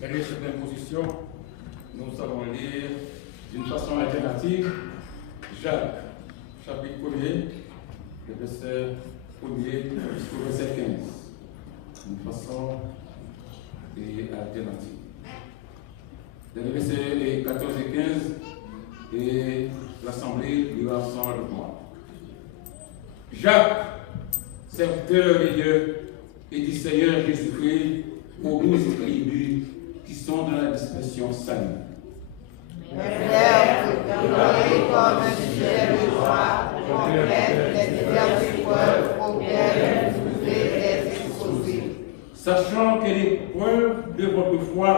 Derrière cette imposition, nous allons lire d'une façon alternative Jacques, chapitre 1er, le verset 1er jusqu'au verset 15. Une façon alternative. Dans les versets 14 et 15, et l'Assemblée lira ensemble avec moi. Jacques, serviteur de Dieu et du Seigneur Jésus-Christ, aux 12 tribus qui sont dans la dispersion sainte. Mes frères, vous comme un sujet de joie, complète les diverses épreuves auxquelles vous devez être exposés. Sachant que l'épreuve de votre foi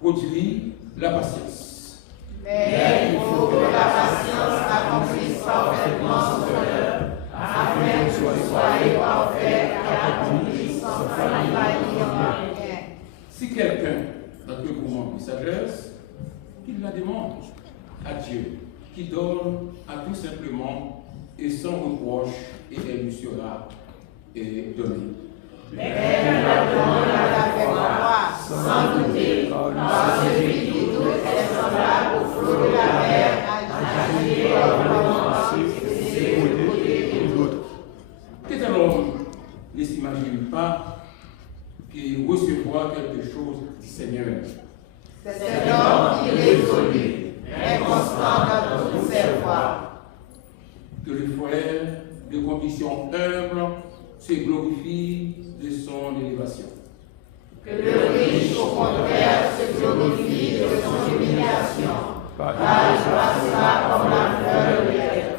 produit la patience. Mais il faut que la patience accomplisse parfaitement son œuvre, afin que vous soyez parfaits et accomplis sans faillir en rien. Si quelqu'un d'entre vous manque de sagesse, qu'il la demande à Dieu, qui donne à tout simplement et sans reproche, et elle lui sera donnée. Mais la demande à la foi, sans douter, car celui qui doute est semblable au flot de la mer, agité par le vent, et c'est le côté de l'autre. Qu'est-ce l'homme ne s'imagine pas qu'il recevra quelque chose du Seigneur? C'est l'homme qui est résolu, inconstant dans toutes ses voies. Que le frère de condition humble se glorifie de son élévation. Que le riche, au contraire, se glorifie de son humiliation, car il passera comme la fleur de l'herbe.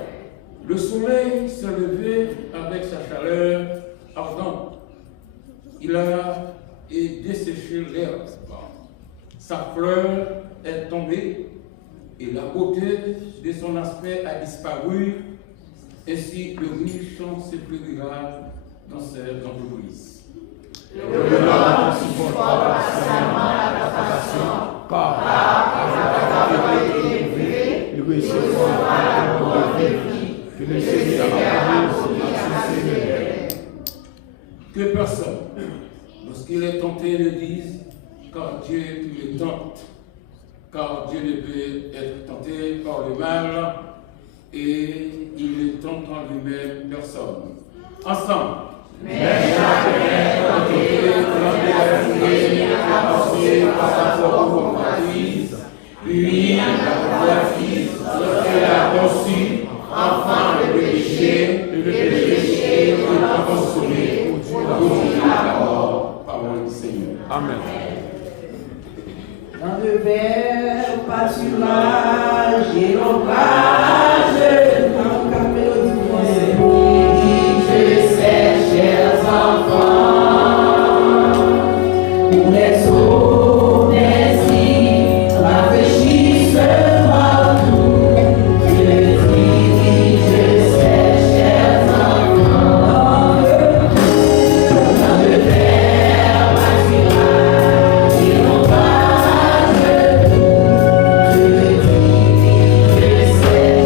Le soleil s'est levé avec sa chaleur ardente. Il a desséché l'herbe. Sa fleur est tombée et la beauté de son aspect a disparu. Ainsi, le riche s'effleurera dans ses entreprises. Le homme supporte patiemment la tentation, car après avoir été éprouvé, il recevra la couronne de vie que le Seigneur a promis à ses élèves. Que personne, lorsqu'il est tenté, ne dise car Dieu qui le tente, car Dieu ne peut être tenté par le mal et il ne tente en lui-même personne. Ensemble. Mais chaque est tenté de la pensée par sa propre convoitise, puis la convoitise, lorsqu'elle a conçu, enfin le péché, il l'a consommé, produit la mort. Parole du Seigneur. Amen. Dans le verre, pâturage et l'ombrage, dans la mélodie française. Je sais, chers enfants, pour les eaux, merci, rafraîchissent partout. Je dis, je sais, chers enfants, dans le verre, pâturage et l'ombrage. Je sais,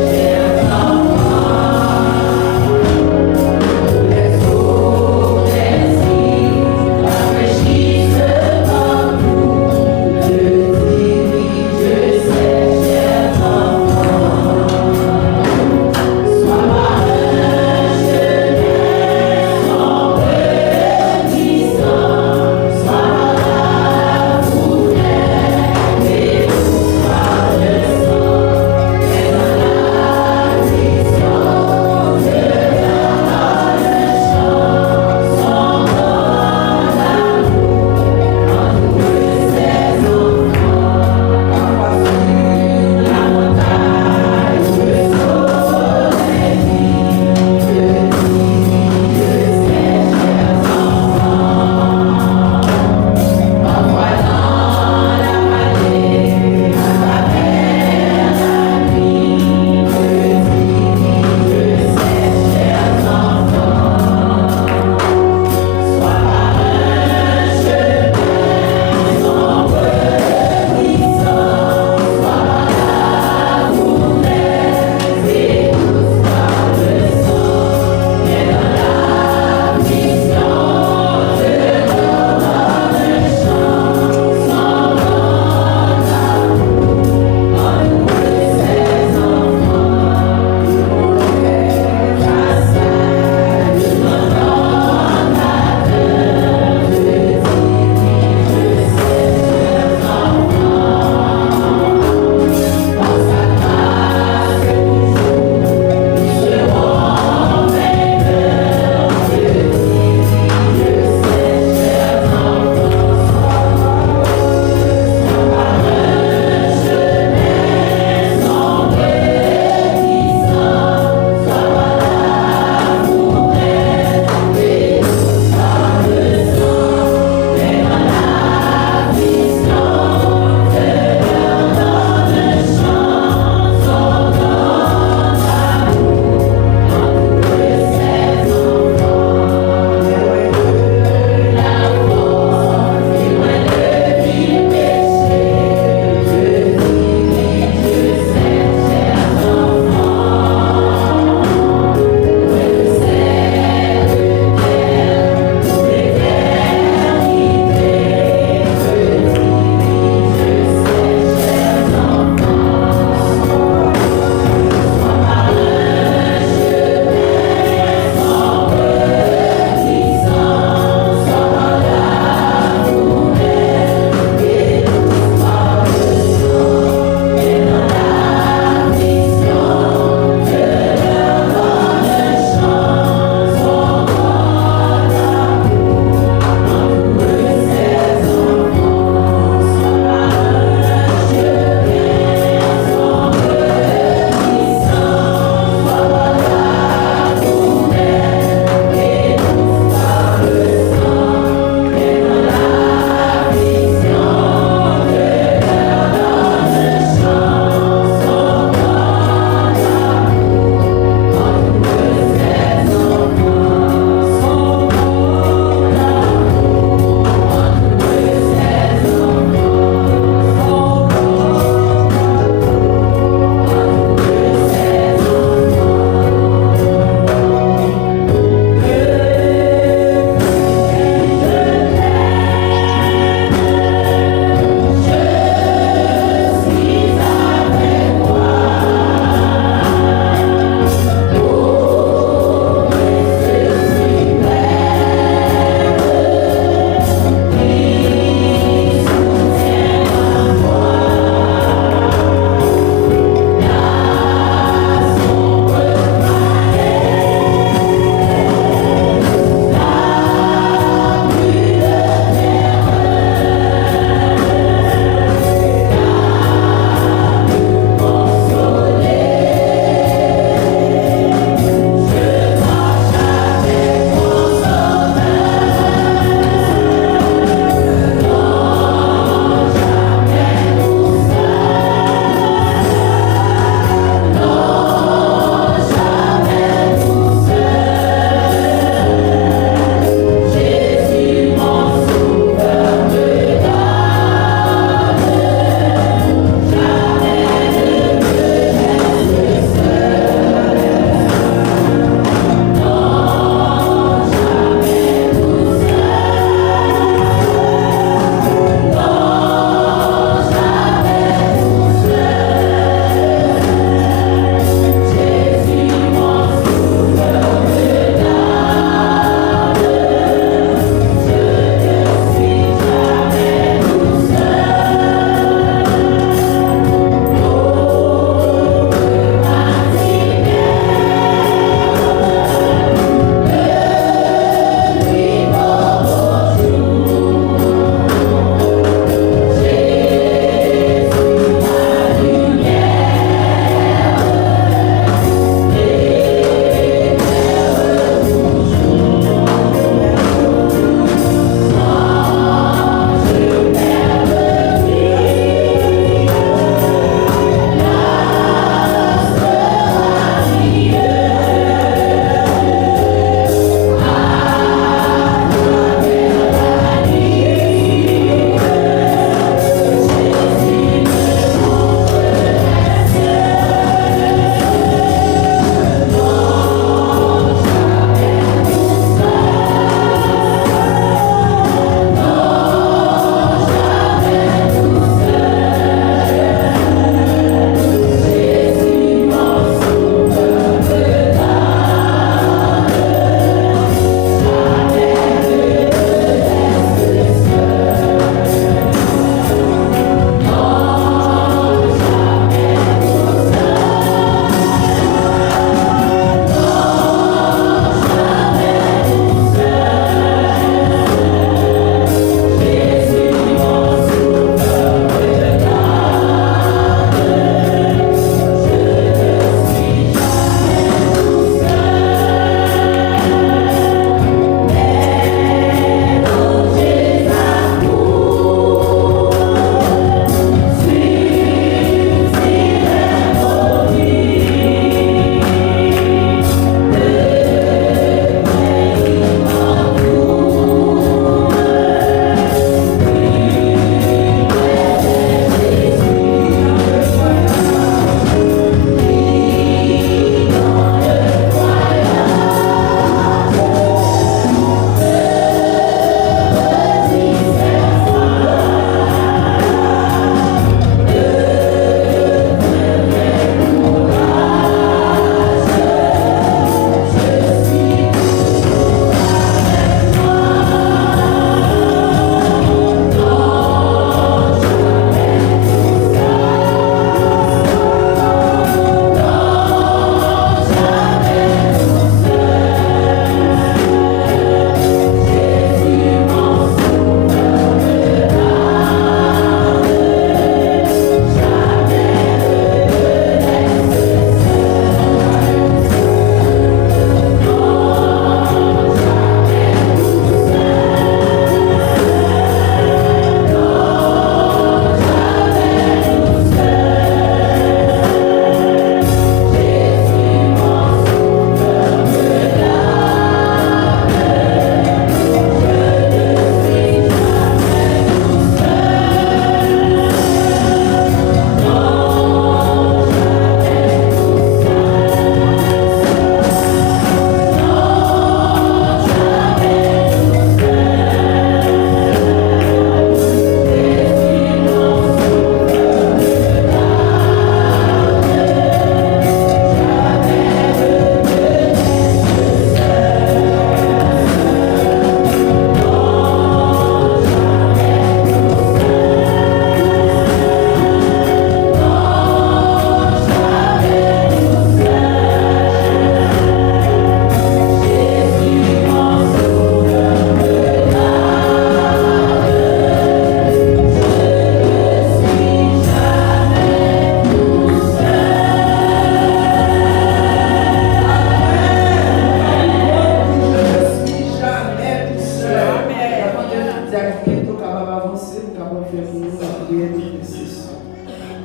capables d'avancer, nous sommes capables de faire pour nous la prière d'intercession.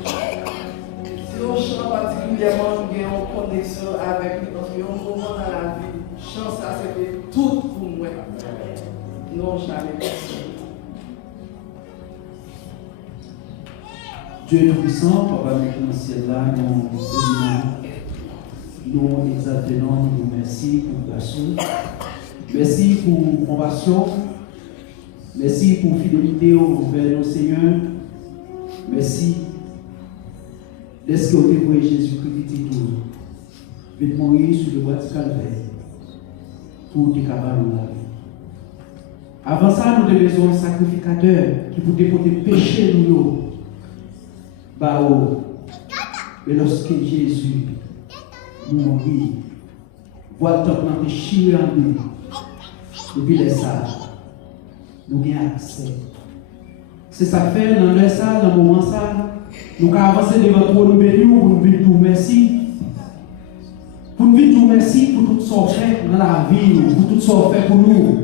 Si on chante particulièrement, nous avons une connexion avec lui, parce qu'il y a un moment dans la vie, chant ça, c'était tout pour moi. Non, jamais personne. Dieu est puissant, Papa, maintenant, ciel là, nous exaltons, nous merci pour grâce, merci pour compassion, merci pour fidélité envers nos Seigneur, merci d'être que vous avez Jésus-Christ tout, de mourir sur le bois de Calvaire pour te cabanes la vie. Avant ça, nous avons besoin de sacrificateurs qui pour déporter péché nous. Mais lorsque Jésus mourit, voilà le temps de chier en lui. Depuis ça, nous avons accès. C'est ça fait dans le ça, dans le moment ça, nous avons avancé devant toi, nous bénissons pour nous dire tout merci. Pour nous dire tout merci pour tout ce qu'on fait dans la vie, pour tout ce qu'on fait pour nous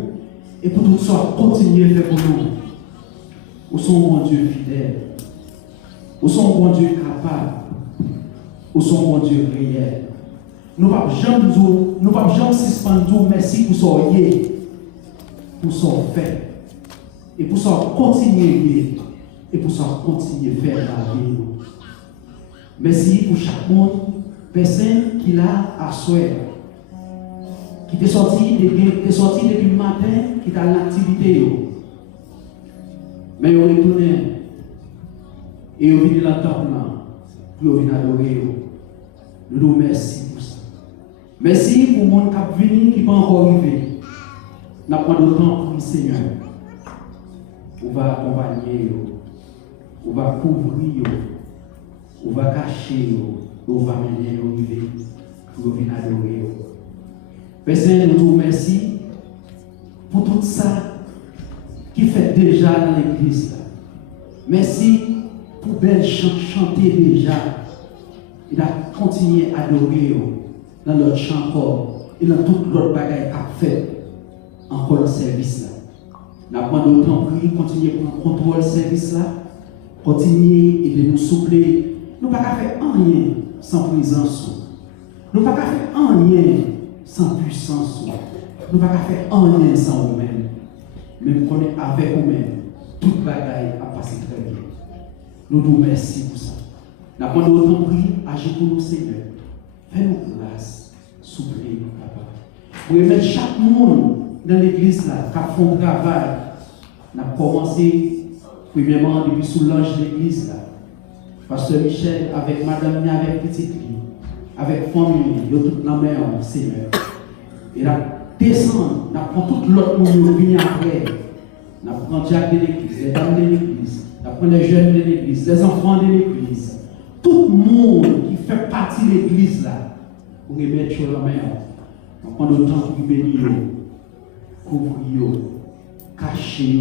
et pour tout ce qu'on continue à faire pour nous. Nous sommes bon Dieu fidèle. Nous sommes bon Dieu capable. Nous sommes bon Dieu réel. Nous ne pouvons jamais suspendre merci pour ce qu'on est, pour ce qu'on fait, et pour ce qu'on continue et pour ce qu'on continue à faire dans la vie. Merci pour chaque monde, personne qui l'a à souhait, qui est sorti depuis le matin, qui est dans l'activité. Mais on retourne et on vient de l'entendre, puis on vient adorer. Nous nous remercions pour ça. Merci pour le monde qui est venu, qui n'est pas encore arrivé. Nous avons le temps pour le Seigneur. On va accompagner, on va couvrir, on va cacher, on va mener arriver, pour venir adorer. Père, nous nous remercions pour tout ça qui fait déjà dans l'église. Merci pour belle chanter déjà. Il a continué à adorer dans notre chant encore et dans toute l'autre bagaille à faire encore le service là. Nous avons d'autant prier, continuer à prendre contrôle du service là, continuer et de nous soupler. Nous ne pouvons pas faire rien sans présence. Nous ne pouvons pas faire rien sans puissance. Nous ne pouvons pas faire rien sans nous-mêmes. Même qu'on est avec nous-mêmes, toute bagaille a passé très bien. Nous nous remercions pour ça. Nous avons d'autant prier, agir pour nous, Seigneur. Fais-nous grâce, soufflez, papa. Pour mettre chaque monde dans l'église là, qui a fait un travail. Nous avons commencé, premièrement, depuis sous l'ange de l'église là. Pasteur Michel, avec madame, avec petite fille, avec famille, de toute la mer, Seigneur. Et là, descend, nous prenons tout l'autre monde qui vient après. Nous prenons Jacques de l'église, les dames de l'église, nous prenons les jeunes de l'église, les enfants de l'église. Tout le monde qui fait partie de l'église là, pour remettre sur la mer. Nous prenons le temps pour bénir, couvrir, cacher,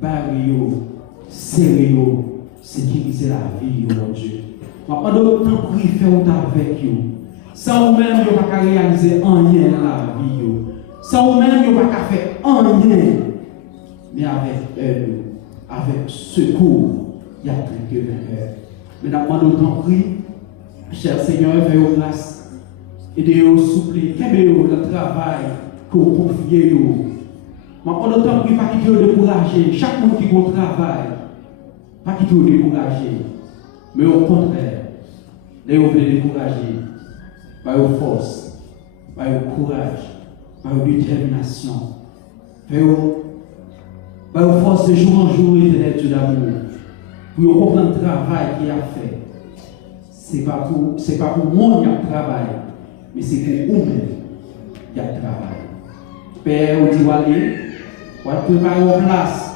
barrer, serrer, sécuriser la vie, mon Dieu. Nous prenons le temps pour faire avec vous. Sans vous-même, vous ne pouvez pas réaliser rien dans la vie. Sans vous-même, vous ne pouvez pas faire rien. Mais avec secours, il y a plus que 20 heures. Mais nous avons d'autant pris, cher Seigneur, faites vos grâces. Aidez-vous, souffler, qu'aimez-vous le travail que vous confiez. Nous avons d'autant pris, pas qu'il vous décourager. Chaque monde qui a un travail, pas qu'il vous décourager. Mais au contraire, vous voulez décourager. Par vos forces, par vos courage, par vos détermination, par vos forces de jour en jour et de l'aide d'amour, pour comprendre le travail qu'il a fait. Ce n'est pas pour moi qui a travail, mais c'est pour vous-même qui a travail. Père, vous dites, allez, vous préparez vos places,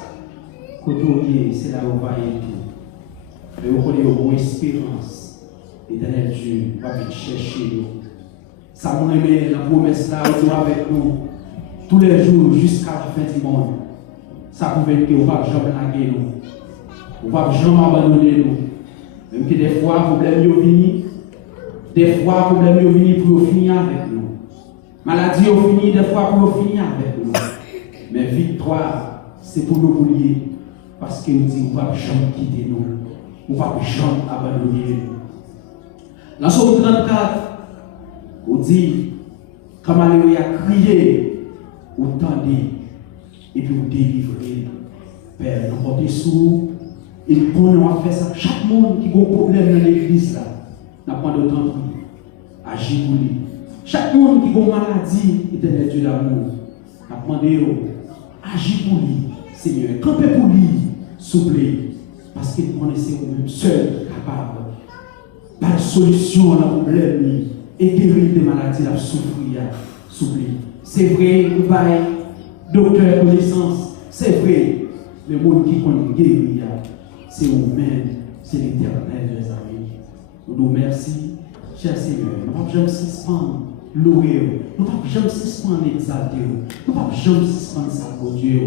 côté, c'est là où vous voyez tout. Et vous connaissez vos espérances. Éternel Dieu, va venir chercher nous. Ça nous remet la promesse là, où avec nous tous les jours jusqu'à la fin du monde. Ça pouvait que vous ne pouvez jamais laguer nous. Vous ne pouvez jamais abandonner nous. Même que des fois, problème est venu. Des fois, problème est venu pour finir avec nous. Maladie est venue des fois pour finir avec nous. Mais victoire, c'est pour nous oublier. Parce que nous disons, on ne va jamais quitter nous. On ne va jamais abandonner nous. Dans Somme 34, on dit, quand Maléo a crié, on tendait, et puis on délivrait. Père, nous comptons sur et nous connaissons faire ça. Chaque monde qui a un problème dans l'église, là, n'a pas de temps pour lui. Agir pour lui. Chaque monde qui a une maladie, éternel Dieu d'amour, n'a pas demandé, agir pour lui, Seigneur. Campez pour lui, s'il vous plaît. Parce que nous connaissons nous-mêmes seuls, capables. Pas de solution à nos problèmes et guérir des maladies à souffrir, s'il vous plaît. C'est vrai, nous bail, docteur connaissance, c'est vrai. Le monde qui connaît guérir, c'est vous-même, c'est l'éternel, mes amis. Nous nous remercions, cher Seigneur. Nous ne pouvons jamais suspendre louer, nous ne pouvons jamais suspendre exalter, nous ne pouvons jamais suspendre ça pour Dieu.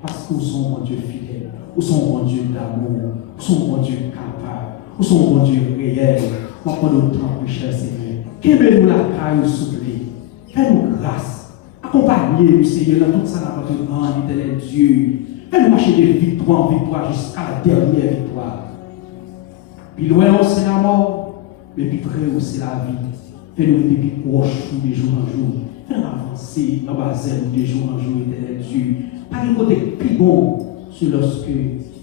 Parce que nous sommes un Dieu fidèle, nous sommes un Dieu d'amour, nous sommes un Dieu capable, nous sommes un Dieu réel. Nous prenons le temps, cher Seigneur. Qu'aimez-nous la caille, s'il vous plaît. Fais-nous grâce. Accompagnez-nous, Seigneur, dans tout ça, dans votre grand éternel Dieu. Fais-nous marcher de victoire en victoire jusqu'à la dernière victoire. Puis loin, c'est la mort, mais puis près, c'est la vie. Fais-nous être plus proches de jour en jour. Fais-nous avancer dans la base de jour en jour, éternel Dieu. Pas de côté plus bon, c'est lorsque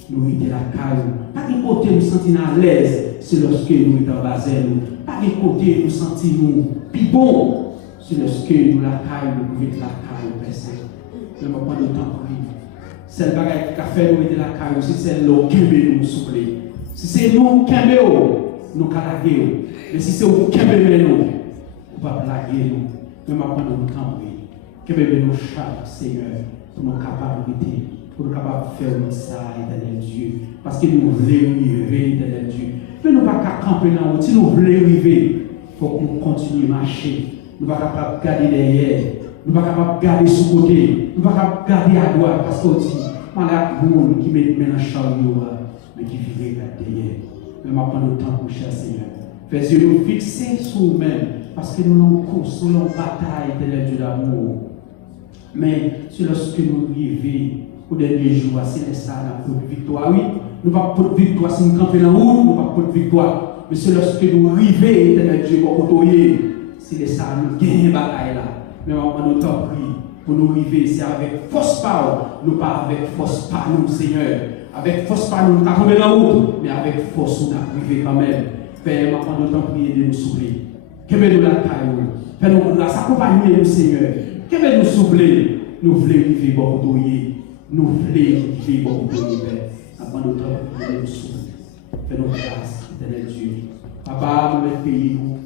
nous mettons la caille. Pas de côté nous sentir à l'aise, c'est lorsque nous mettons en base. Pas de côté nous sentir plus bon, c'est lorsque nous la caille, nous mettons la caille au Père. Ne pas de temps pour vivre. C'est le bagage qui a fait nous mettre la caille, si c'est l'eau qui veut nous souffler. Si c'est nous qui nous calaguer. Mais si c'est vous qui nous, on va blaguer nous. Mais maintenant, nous camper. Que nous chaque Seigneur, pour nous capables pour nous capables de faire ça, éternel Dieu. Parce que nous voulons arriver, éternel Dieu. Mais nous ne pouvons pas camper là haut. Si nous voulons arriver, il faut qu'on continue à marcher. Nous ne pouvons pas garder derrière. Nous ne pouvons pas garder sous côté. Nous ne pouvons pas garder à droite. Parce qu'on dit, malade monde qui met dans le chariot, mais qui vivait là derrière. Mais maintenant, nous temps pour cher Seigneur. Fais-nous nous fixer sur nous-mêmes. Parce que nous avons course, nous avons bataille, éternel Dieu d'amour. Mais c'est lorsque nous arrivons au dernier jour, c'est ça, nous avons victoire. Oui, nous n'avons pas de victoire si nous campons dans la route, nous n'avons pas de victoire. Mais c'est lorsque nous arrivons, éternel Dieu, c'est ça, nous gagnons la bataille là. Mais maintenant, nous t'en prie, pour nous arriver, c'est avec force par nous, pas avec force par nous, Seigneur. Avec force par nous, nous avons dans la route, mais avec force, nous avons arrivé quand même. Père, maintenant, nous t'en prie de nous souffler. Que nous la caille, fais-nous grâce, accompagnez-nous, Seigneur. Que nous souffler, nous voulons vivre beaucoup d'oyer. Nous voulons vivre beaucoup d'oyer, Père. Avant nous t'en prie de nous souffler. Fais-nous grâce, éternel Dieu. Papa, nous mettons pays, nous.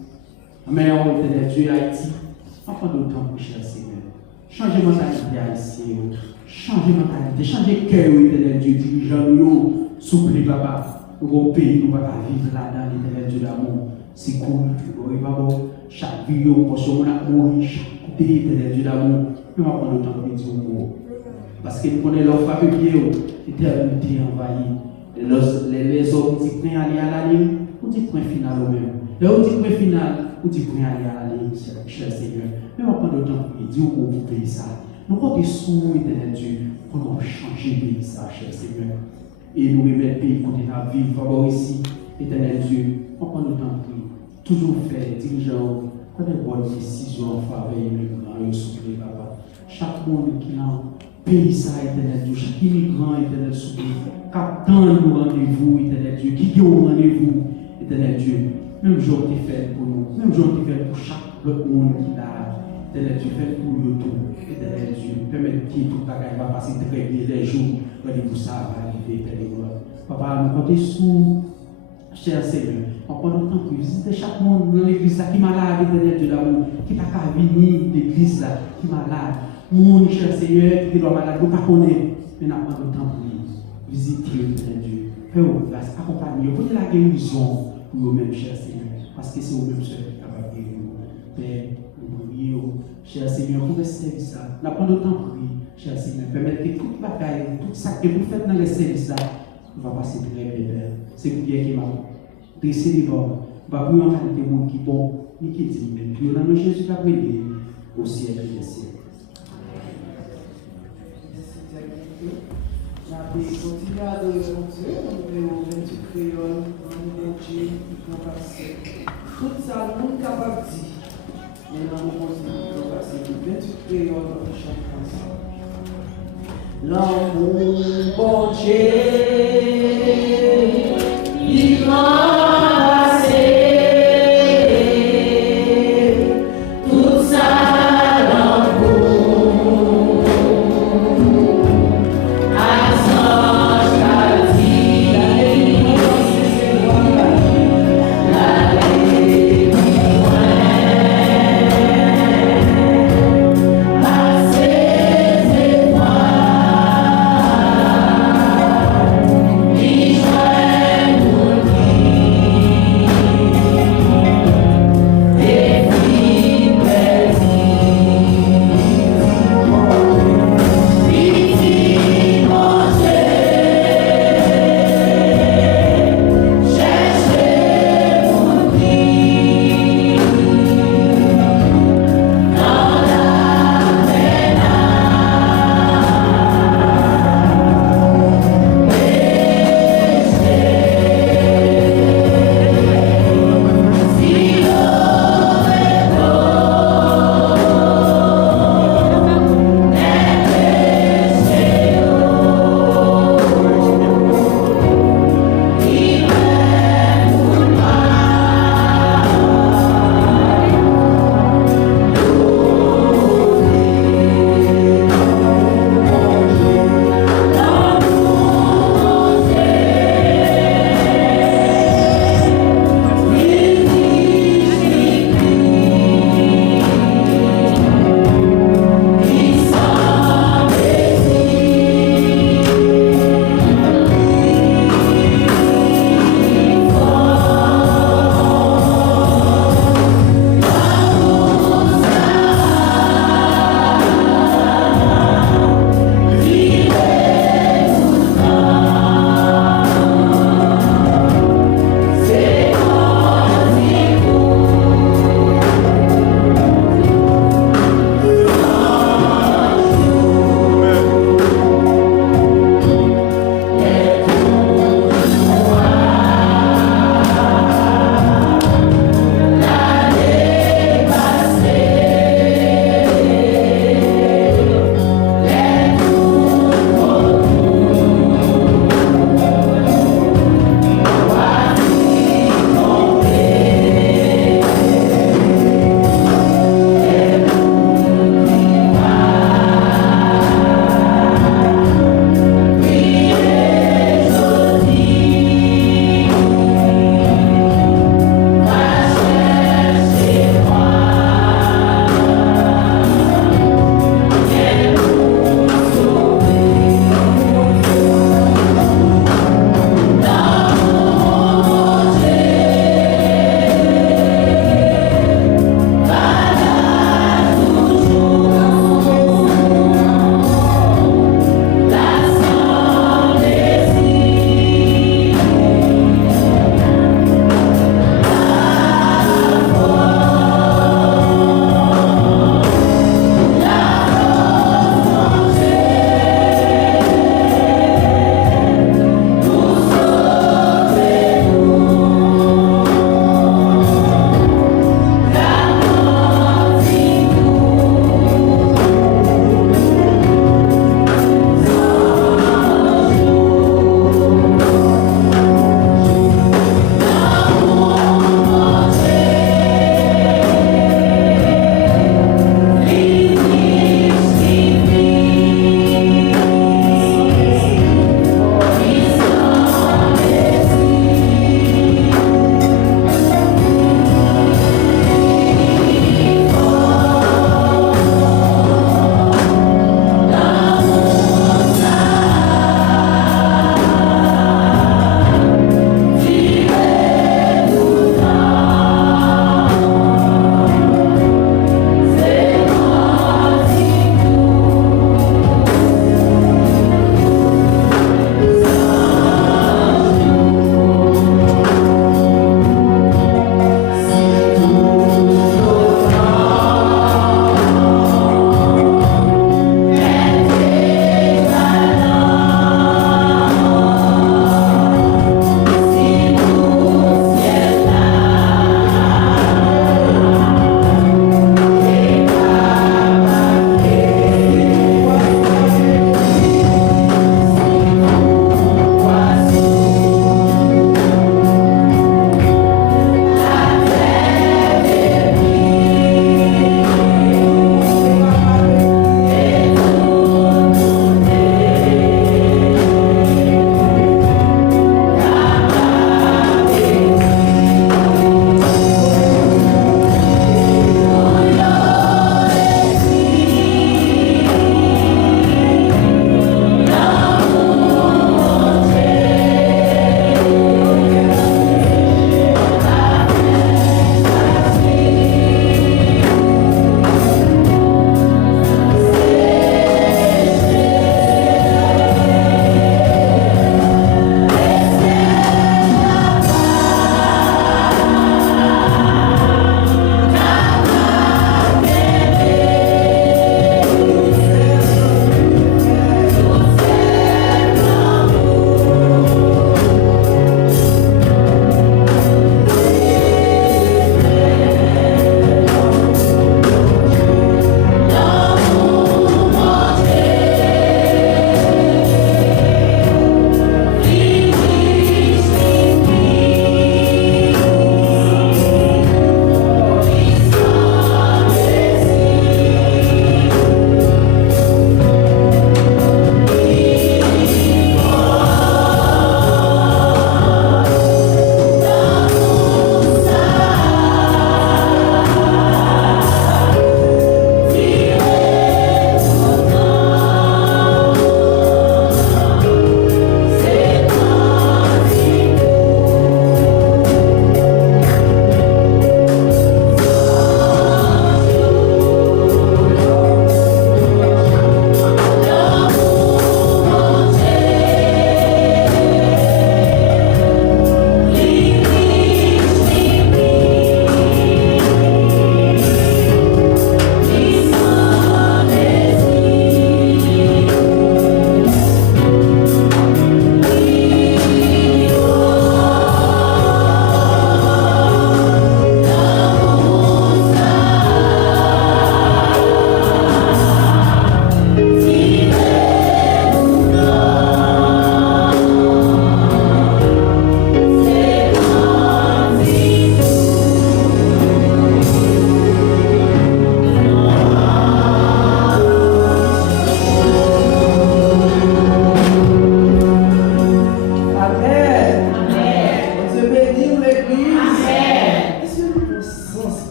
Amen, éternel Dieu, Haïti. Avant nous t'en prie, cher Seigneur. Changez mentalité haïtienne. Changez mentalité, changez cœur, éternel Dieu, dirigeant-nous. Soufflez, papa. Nous avons pays, nous ne pouvons pas vivre là-dedans, l'éternel Dieu d'amour. C'est cool, oui, papa. Chaque vie, on a mouru, chaque côté, éternel Dieu d'amour. Nous allons prendre le temps de dire mot. Parce que nous connaissons l'offre à pied, l'éternité envahie. Les hommes disent point aller à la ligne, on dit point final au même. Là, on dit point final, on dit point aller à la ligne, cher Seigneur. Nous allons prendre le temps de dire mot pour payer ça. Nous comptons sur éternel Dieu pour nous changer de pays, ça, cher Seigneur. Et nous remettre le pays côté la vie, favor ici, éternel Dieu. On prend le temps de toujours faire, dirigeant, quand des bonnes décisions en faveur de l'immigrant, souffler, papa. Chaque monde qui a un pays, ça, éternel Dieu, chaque immigrant, éternel Dieu, qui attend nous rendez-vous, éternel Dieu, qui a un rendez-vous, éternel Dieu. Même jour qui fait pour nous, même jour qui fait pour chaque autre monde qui l'a, éternel Dieu, fait pour nous tout, éternel Dieu. Permettre que tout le bagage va passer très bien les jours, rendez-vous ça va arriver, éternel Dieu. Papa, nous comptons sur. Cher Seigneur, on prend le temps pour visiter chaque monde dans l'église qui est malade, éternel Dieu d'amour, qui n'a pas venir l'église qui est malade. Mon cher Seigneur, qui est malade, vous ne connaissez pas, mais on prend le temps pour visiter, éternel Dieu. Faites-vous grâce, accompagnez, vous la guérison pour vous-même, cher Seigneur, parce que c'est vous-même seul qui est capable de guérir. Père, nous prions, cher Seigneur, pour rester ça. On prend le temps pour lui, cher Seigneur, permettre que toute bataille, tout ça que vous faites dans les services, on va passer très bien. C'est pour dire qu'il m'a dressé les bords. On va plus en qualité de monde qui est bon, ni qui dit, mais puis on a le Jésus qui a brillé au ciel et au ciel. continuer à adorer mon Dieu, numéro 28 créole, numéro Dieu, qui va passer. Tout ça, nous sommes capables de dire. Mais nous allons continuer à passer. 28 créole, nous chantons ensemble. L'amour, bon Dieu, il m'a passé. Tout ça, l'amour.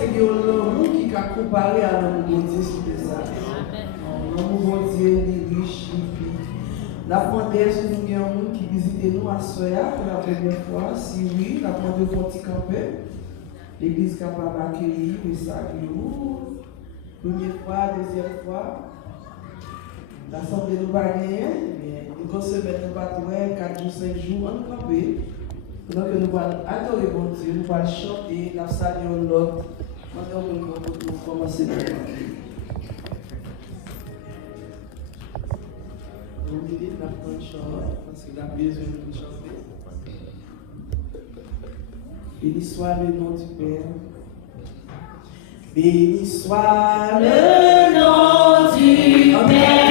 c'est que l'homme qui a comparé à l'homme de Dieu, c'était ça. L'homme de Dieu, il est riche, la première fois, nous avons un monde qui visite nous à Soya pour la première fois. Si oui, la première fois, pour camper. L'église capable d'accueillir, mais ça, première fois, deuxième fois. L'assemblée nous va gagner, mais nous allons se mettre en bataille 4 jours, 5 jours, en camper. Donc nous allons adorer bon Dieu, nous allons chanter, nous allons saluer l'autre. Maintenant, nous allons commencer à chanter. On dit la bonne chose, parce qu'il a besoin de chanter. Béni soit le nom du Père. Béni soit le nom du Père.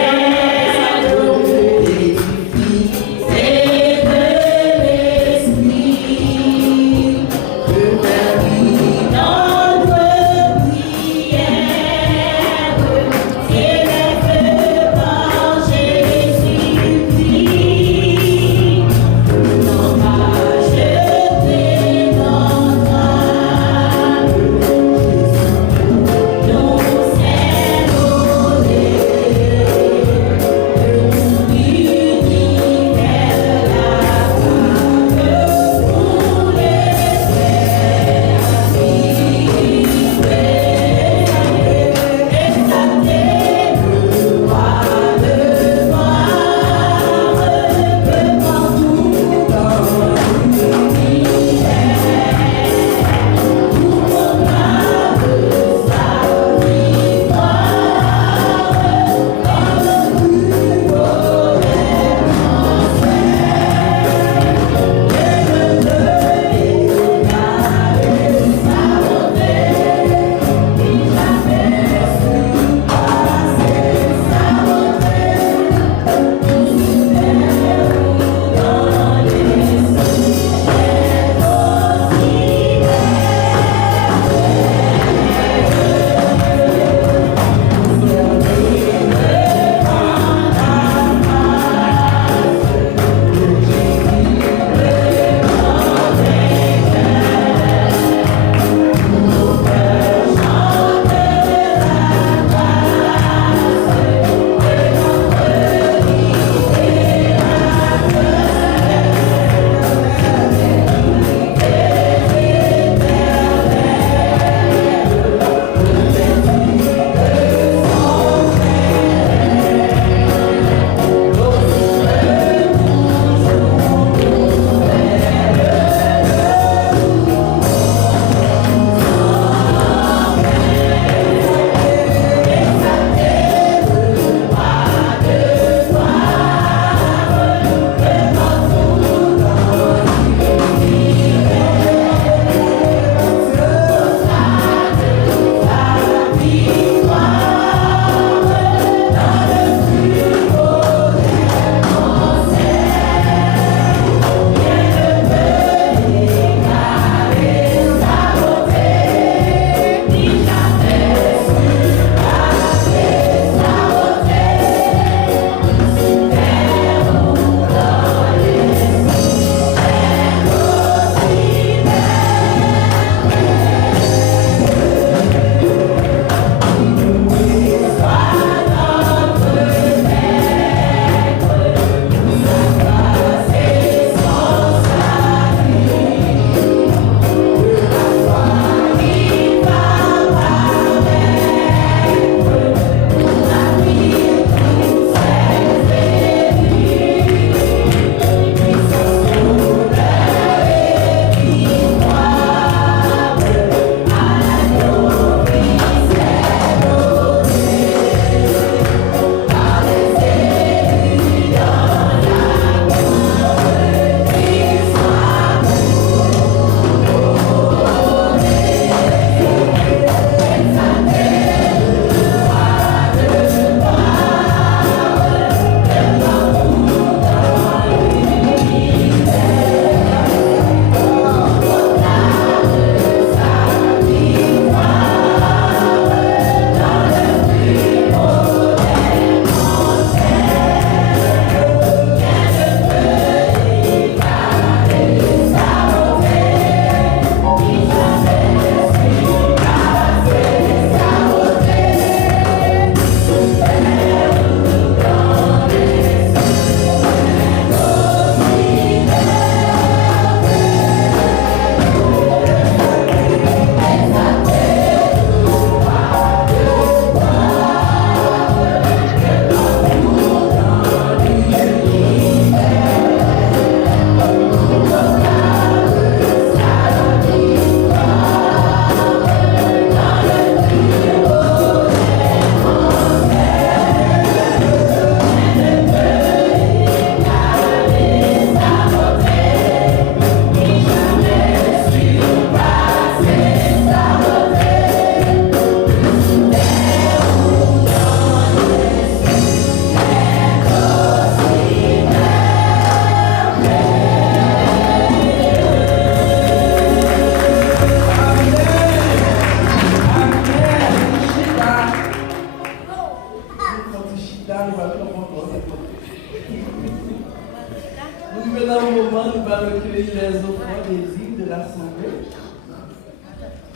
Nous venons au moment où nous allons recueillir les offrandes des dîmes de l'Assemblée.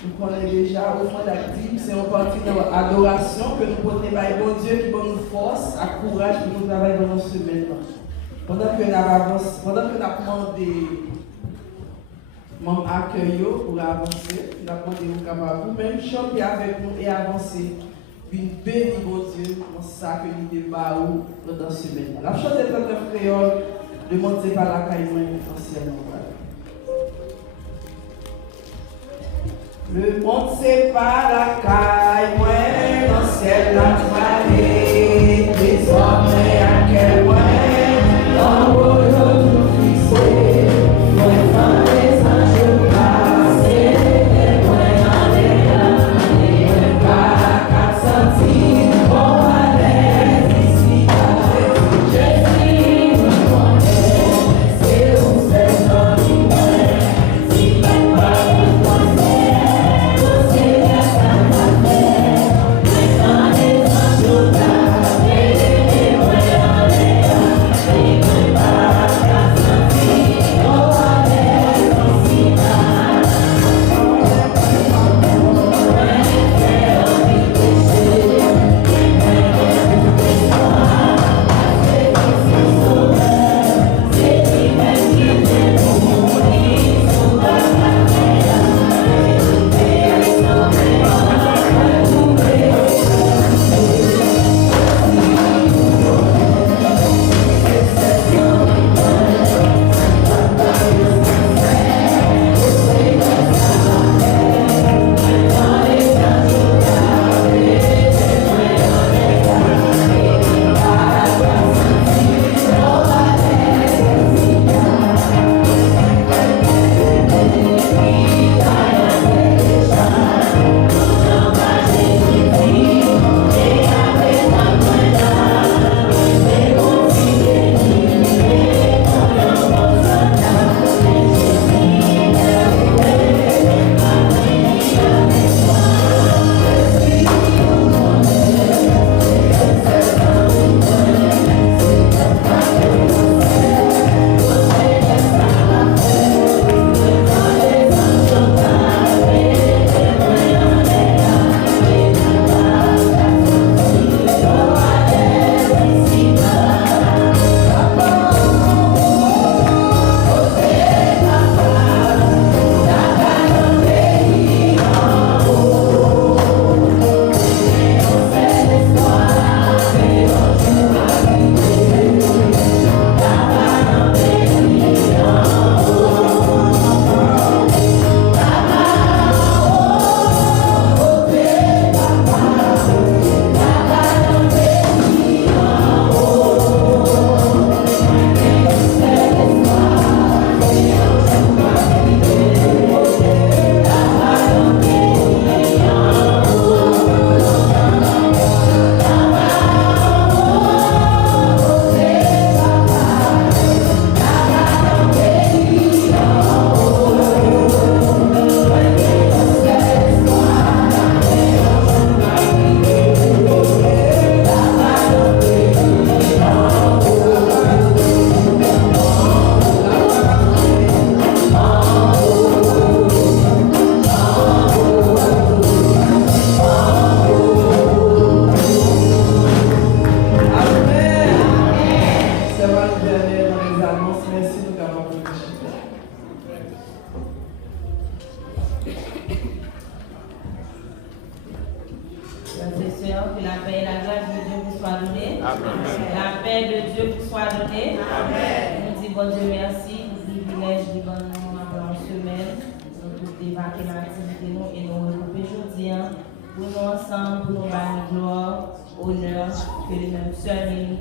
Nous connaissons déjà offrande active, c'est une partie de l'adoration que nous portons par bon Dieu qui donne nous force, à courage pour nous travailler pendant ce semaine. Pendant que nous avons demandé mon accueil pour avancer, nous avons demandé vous-même chanter avec nous et avancer. Une béni, mon Dieu, dans ça que nous débattons pendant ce semaine. La chose est en créole, demandez par la caille anciennement. Le monde c'est pas la caille, moi, dans ciel la vallée, les hommes et à quel point, dans vos jours fixés, moi, dans les anges passés, les moyens des années, par la 400 bon à l'aise, ici, je suis mon bonheur, c'est où c'est dans l'hiver, si même pas de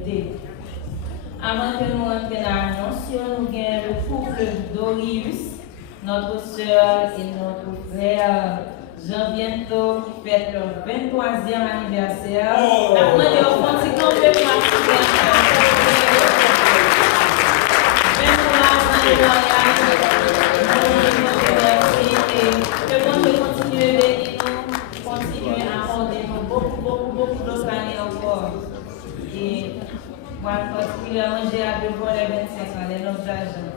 penser. Avant que nous entrions dans l'annonce, nous avons le couple Dorius, notre soeur et notre frère Jean Biento qui fête leur 23e anniversaire. Nous avons demandé au petit complètement de que bon Dieu continue de bénir nous, continue à accorder beaucoup d'autres années encore. Et voilà. particulièrement j'ai appelé pour les 25 ans, les noms d'argent.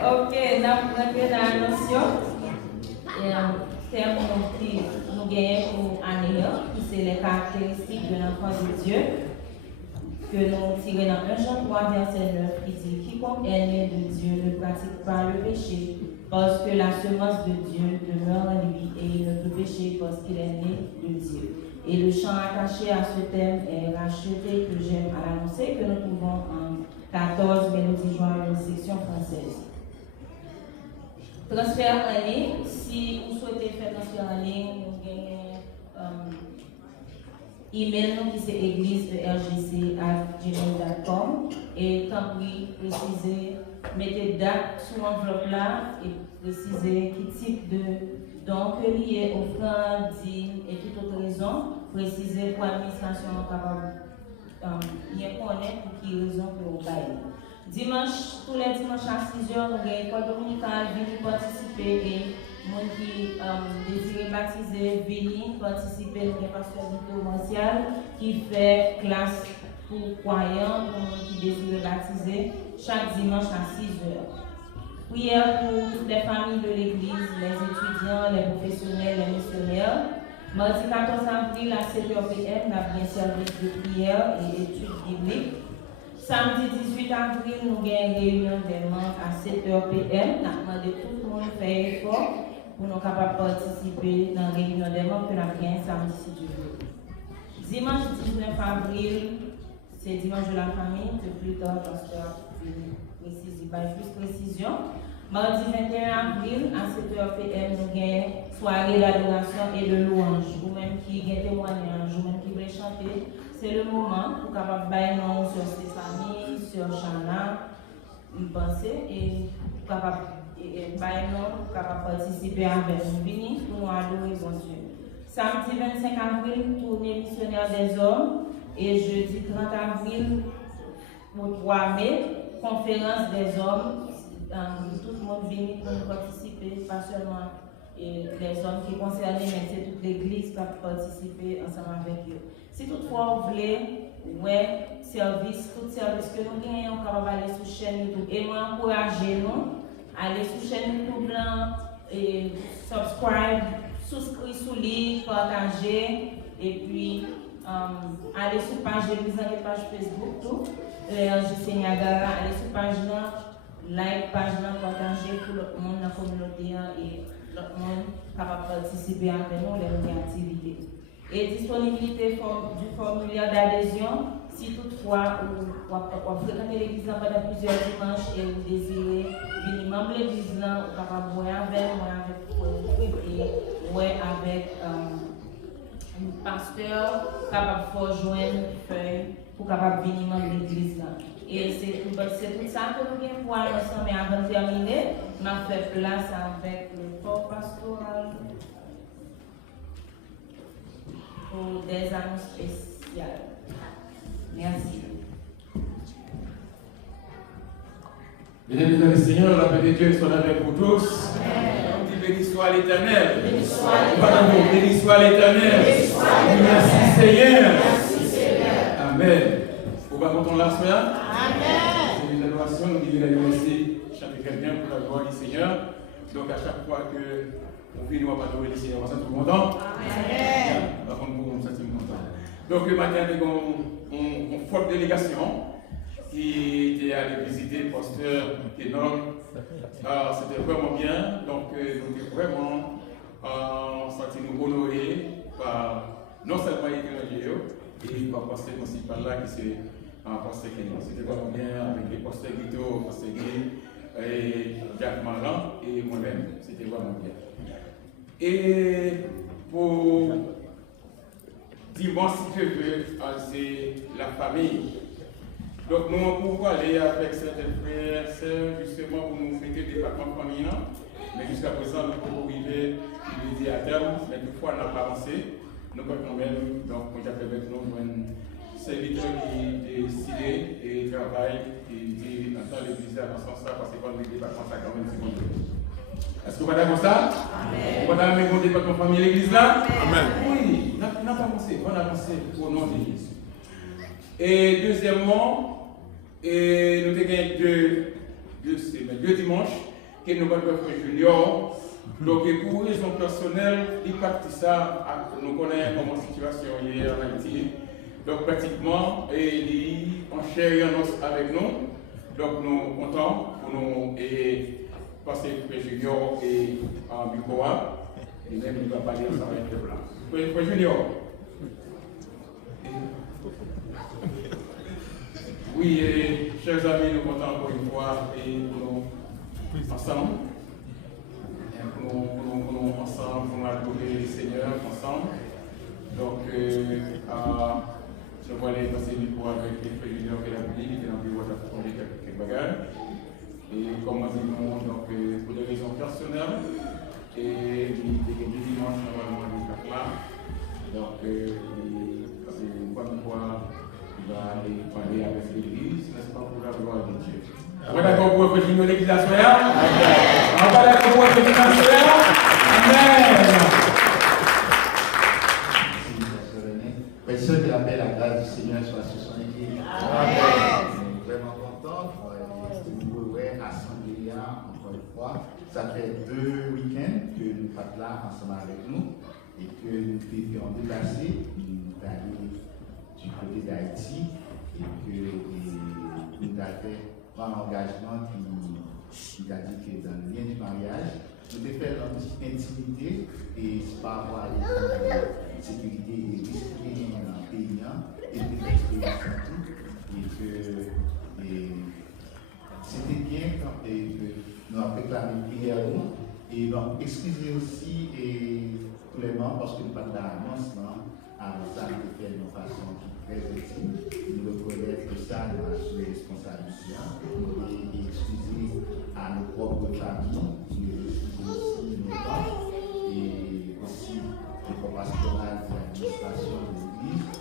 Ok, nous avons dans la notion. Terme qui nous gagnons pour année, qui c'est les caractéristiques de l'enfant de Dieu, que nous tirons dans 1 Jean 3, verset 9, qui dit quiconque est né de Dieu ne pratique pas le péché, parce que la semence de Dieu demeure en lui, et il ne peut pécher parce qu'il est né de Dieu. Et le chant attaché à ce thème est racheté, que j'aime à l'annoncer, que nous trouvons en 14 Mélodies joyeuses, section française. Transfert en ligne, si vous souhaitez faire transfert en ligne, vous gagnez email qui c'est église.rgc@gmail.com et tant pis, précisez, mettez date sur l'enveloppe là et précisez quel type de don que lié, offrande, dîme et toute autre raison, précisez pour l'administration capable bien connaître pour quelle raison que vous baillez. Dimanche, tous les dimanches à 6h, nous avons l'école dominicale, venez participer et les gens qui désirent baptiser, venez participer. Nous avons pasteur Victor Martial qui fait classe pour croyants, pour les gens qui désirent baptiser, chaque dimanche à 6h. Prière pour toutes les familles de l'église, les étudiants, les professionnels, les missionnaires. Mardi 14 avril à 7h PM, nous avons un service de prière et études bibliques. Samedi 18 avril, nous avons une réunion des membres à 7h PM. Nous avons demandé tout le monde de faire effort pour nous capables de participer dans la réunion des membres que nous avons samedi si Dieu veut. Dimanche 19 avril, c'est dimanche de la famille, de plus tard, pasteur précise, plus précision. Mardi 21 avril, à 7h PM, nous avons soirée d'adoration et de louange. Ou même qui ont témoignage, ou même qui veulent chanter. C'est le moment pour capable bailler non sur Stéphanie, sur Chana, penser et capable bailler non pour capable participer avec nous venir pour nous adorer bon Dieu. Samedi 25 avril, tournée missionnaire des hommes et jeudi 30 avril au 3 mai, conférence des hommes. Tout le monde vient pour nous participer, pas seulement les hommes qui sont concernés, mais c'est toute l'église qui va participer ensemble avec eux. Si toutefois vous voulez, tout service que nous gagnons, on va aller sur la chaîne YouTube. Et moi, encouragez nous, aller sur la chaîne YouTube, et souscrire sous lui, partager, et puis aller sur la page de l'église, la page Facebook, tout, RGC Niagara, aller sur la page là, like, page là, partager pour le monde dans la communauté et le monde capable de participer avec nous les activités. Et disponibilité du formulaire d'adhésion, si toutefois vous fréquentez l'église pendant plusieurs dimanches et vous désirez venir membre de l'église, vous êtes capable de voir avec un pasteur capable de rejoindre une feuille pour capable venir membre de l'église. Et c'est tout ça que nous avons pour ensemble. Mais avant de terminer, je fait place avec le corps pastoral pour des annonces spéciales. Merci. Mesdames et messieurs, Seigneur, la paix de Dieu soit avec vous tous. Amen. Béni soit l'Éternel. Béni soit l'Éternel. Merci Seigneur. Amen. Vous va entendre la soirée. Amen. C'est une adoration, nous disons la merci chaque quelqu'un pour la gloire du Seigneur. Donc à chaque fois que on vit, nous va adorer le Seigneur, on va être content. Amen. Par contre, nous sommes content. Donc le matin, nous avons une forte délégation qui était allée visiter le pasteur Kenon. C'était vraiment bien. Donc nous étions vraiment sentis nous honorés par non seulement les étrangers, et par le pasteur principal là qui c'est pasteur Kenon. C'était vraiment bien avec les pasteurs Guito, pasteur Guy, et Jacques Maran et moi-même. C'était vraiment bien. Et pour dimanche, si tu veux, c'est la famille. Donc nous pouvons aller avec certains frères et sœurs justement pour nous fêter le département famille. Mais jusqu'à présent, nous pouvons arriver à terme, mais toutefois on n'a pas avancé. Nous pouvons quand même, donc on a fait avec nous un serviteur qui est décidé et travaille et dit maintenant l'église avance ça parce que quand le département ça quand même c'est bon. Est-ce que vous êtes d'accord ça? Amen. Vous avez un département famille l'église là? Amen. Oui, on a avancé au nom de Jésus. Et deuxièmement, nous avons gagné deux dimanches que nous avons fait junior. Donc, pour raison personnelle, il partit ça, nous connaissons comment la situation hier en Haïti. Donc, pratiquement, il en chair et en os avec nous. Donc, nous sommes contents pour nous passer le junior et en Bukoa. Et même, il va parler ensemble avec le blanc. Frère Junior. Oui, chers amis, nous comptons encore une fois et nous ensemble. Nous ensemble, nous adorer le Seigneur ensemble. Donc, je vais aller passer du coup avec les frères juniors et la Bible, qui est dans le bureau d'apprendre quelques bagages. Et comme on dit, donc, pour des raisons personnelles, et les dimanches, normalement, nous sommes là. Donc, c'est une bonne fois. Il va aller parler avec l'église, n'est-ce pas, pour la gloire de Dieu. On va d'accord pour le président de l'église à Soya? On va d'accord pour le président de Soya? Amen. Merci, Père. Que la paix et la grâce du Seigneur soient sur son église. Amen. Nous sommes vraiment contents de nous rassembler encore une fois. Ça fait 2 week-ends que nous sommes là ensemble avec nous et que nous étions déplacés. Nous sommes allés du côté d'Haïti et que nous avons fait un engagement qui a dit que dans le lien du mariage, nous devons faire dans une intimité et pas avoir une sécurité et risquer un pays et de l'expérience tout. Et que c'était bien quand nous avons réclamé une prière et donc excusez aussi tous les membres parce que nous parlons d'annonce avec ça nous fait de façon très intime. Nous reconnaissons que ça nous a sous responsabilité et excuser à nos propres familles, nous excusons aussi nos parents et aussi le corps pastoral de l'administration de l'Église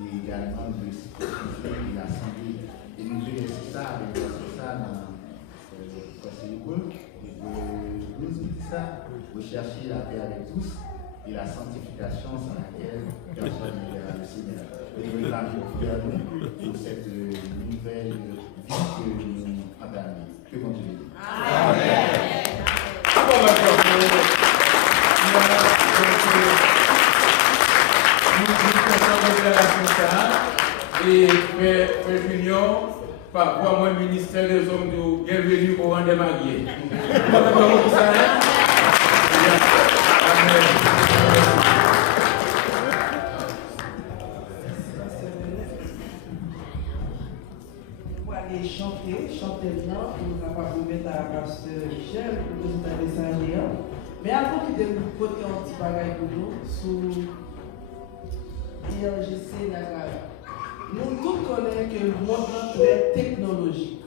et également nous excuser l'Assemblée. Et nous faisons ça avec ça dans l'école et nous disons ça, rechercher la paix avec tous. Et la sanctification sans laquelle personne ne verra le Seigneur. Et nous réclamons pour cette nouvelle vie que nous entamons. Que bon Dieu. Amen. Et Frère Junior, par voie moi, ministère des hommes de bienvenue au rang des mariés. Pour aller chanter là, pour nous capables de mettre à Pasteur Michel, pour nous donner ça hier. Mais avant qu'il ait côté un petit bagage pour nous, sur IRGC Nagara. Nous tous connaissons que le monde est très technologique.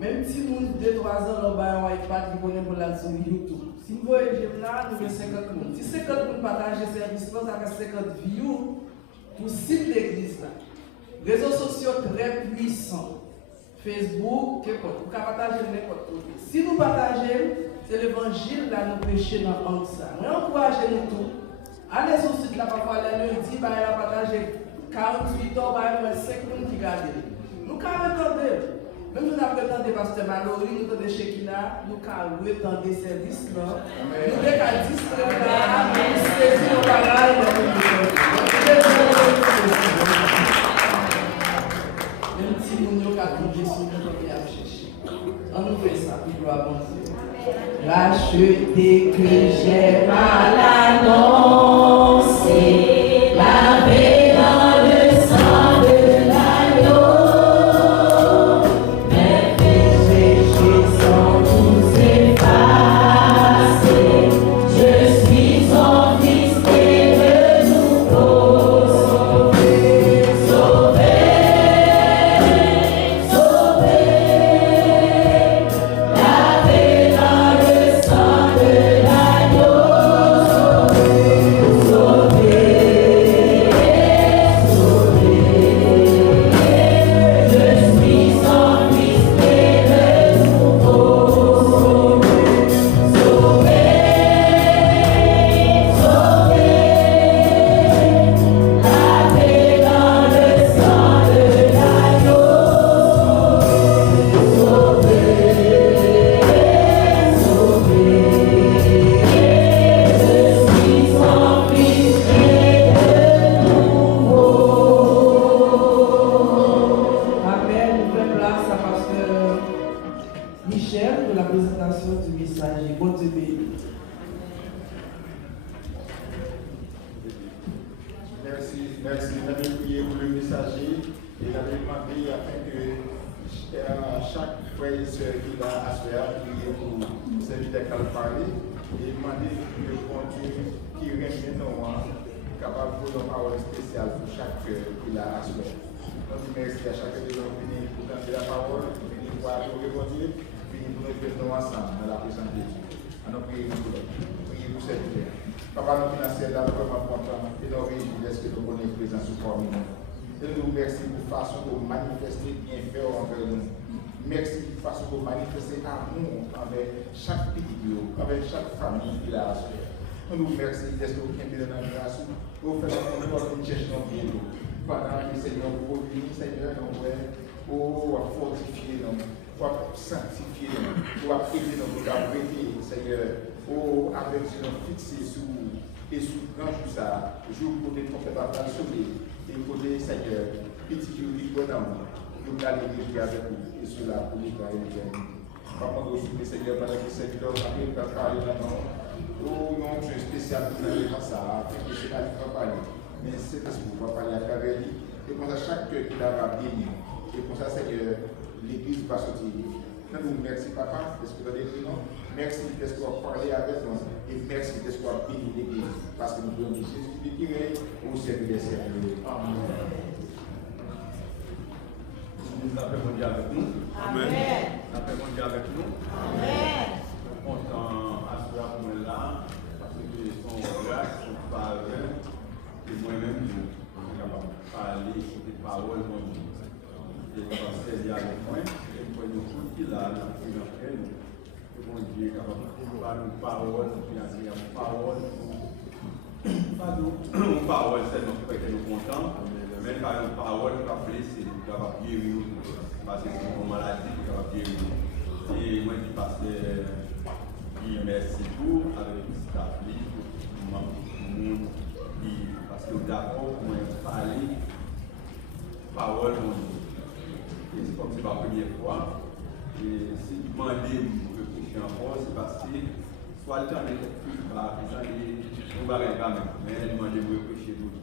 Même si nous, 2-3 ans, nous avons un iPad qui connaît pour la sur YouTube. Si vous voyez là, nous avons 50 personnes. Si 50 personnes partagent ce service, ça fait 50 views pour site l'église. Réseaux sociaux très puissants. Facebook, qu'importe. Vous pouvez partager n'importe quoi. Si nous partageons, c'est l'évangile là nous prêcher dans le ça. Nous encourageons nous tous. Allez sur le site là, parfois, le lundi, il a partagé 48 ans, il y a 5 personnes qui regardent. Nous avons même si nous avons des pasteurs Mallory, nous avons des Shekina, nous avons des services là. Nous avons distraire là, nous saisir nos bagages. Même si nous avons trouvé ce que nous avons cherché. On nous fait ça, puis gloire à Dieu. Racheté que j'ai mal annoncé, lavé dans le sang de l'agneau. Sauvé, présentation du message. Bon Dieu béni. Merci. Nous avons prié pour le messager et nous avons demandé afin que chaque frère et soeur qui va assurer prier pour servir de parler et demander que le bon Dieu qui règne nous capable de faire une parole spéciale pour chaque frère qui l'a assuré. Donc merci à chacun de nous venir pour donner la parole, venir voir le bon Dieu, venir pour nous faire ensemble dans la présence de Dieu. Alors priez pour cette prière. Papa, nous financiers, là, nous sommes contents et nous réjouissons est-ce que nous connaissons présence sous forme. Et nous merci pour la façon de manifester bienfait envers nous. Merci pour la façon de manifester amour envers chaque petit groupe, envers chaque famille qui l'a assuré. Nous nous remercions d'être au Québec de la grâce. Nous faisons une gestion bien. Pendant que le Seigneur vous venir, Seigneur, nous pour fortifier nous, pour sanctifier nous, pour aider nous, pour prêter, Seigneur, avec nous fixer sous grand jour ça, jour pour des prophètes à sauver, et pour des Seigneur, petit jour qui est dans nous allons l'église avec vous, et cela pour l'État et l'éternité. Papa, nous aussi, Seigneur, pendant que le Seigneur a fait parler là-dedans, non, je suis spécial pour nous ça, afin que c'est pas lui qui va parler, mais c'est parce qu'on va parler à travers lui, et pour ça, chaque cœur qui va bénir, et pour ça, Seigneur, l'église va sortir. Nous merci, Papa, parce que vous avez dit non. Merci parce que vous avez parlé avec nous. Et merci parce que vous avez béni l'église. Parce que nous voulons Jésus qui règne au service des serviteurs. Amen. La paix mondiale avec nous. Amen. La paix mondiale avec nous. Amen. Content à ce moment-là, parce que son grâce, son faveur, et moi-même, je suis capable de parler sur des paroles de Dieu. Et on va se servir avec moi. Et pour nous qui là, nous avons fait nous. Et mon Dieu est capable de parler une parole, une parole. Pas une parole, c'est notre frère qui nous content. Mais pas une parole qui va blesser, qui va guérir nous. Parce que c'est une maladie qui va guérir nous. Et moi, je dis pasteur, merci pour avec tout ce staff, tout le monde, parce que d'accord pour parler parole de Dieu. Et c'est comme c'est la première fois. Et si vous demandez de prêcher encore, c'est parce que soit le temps de plus bas, on va aller quand même, mais demandez de prêcher tout.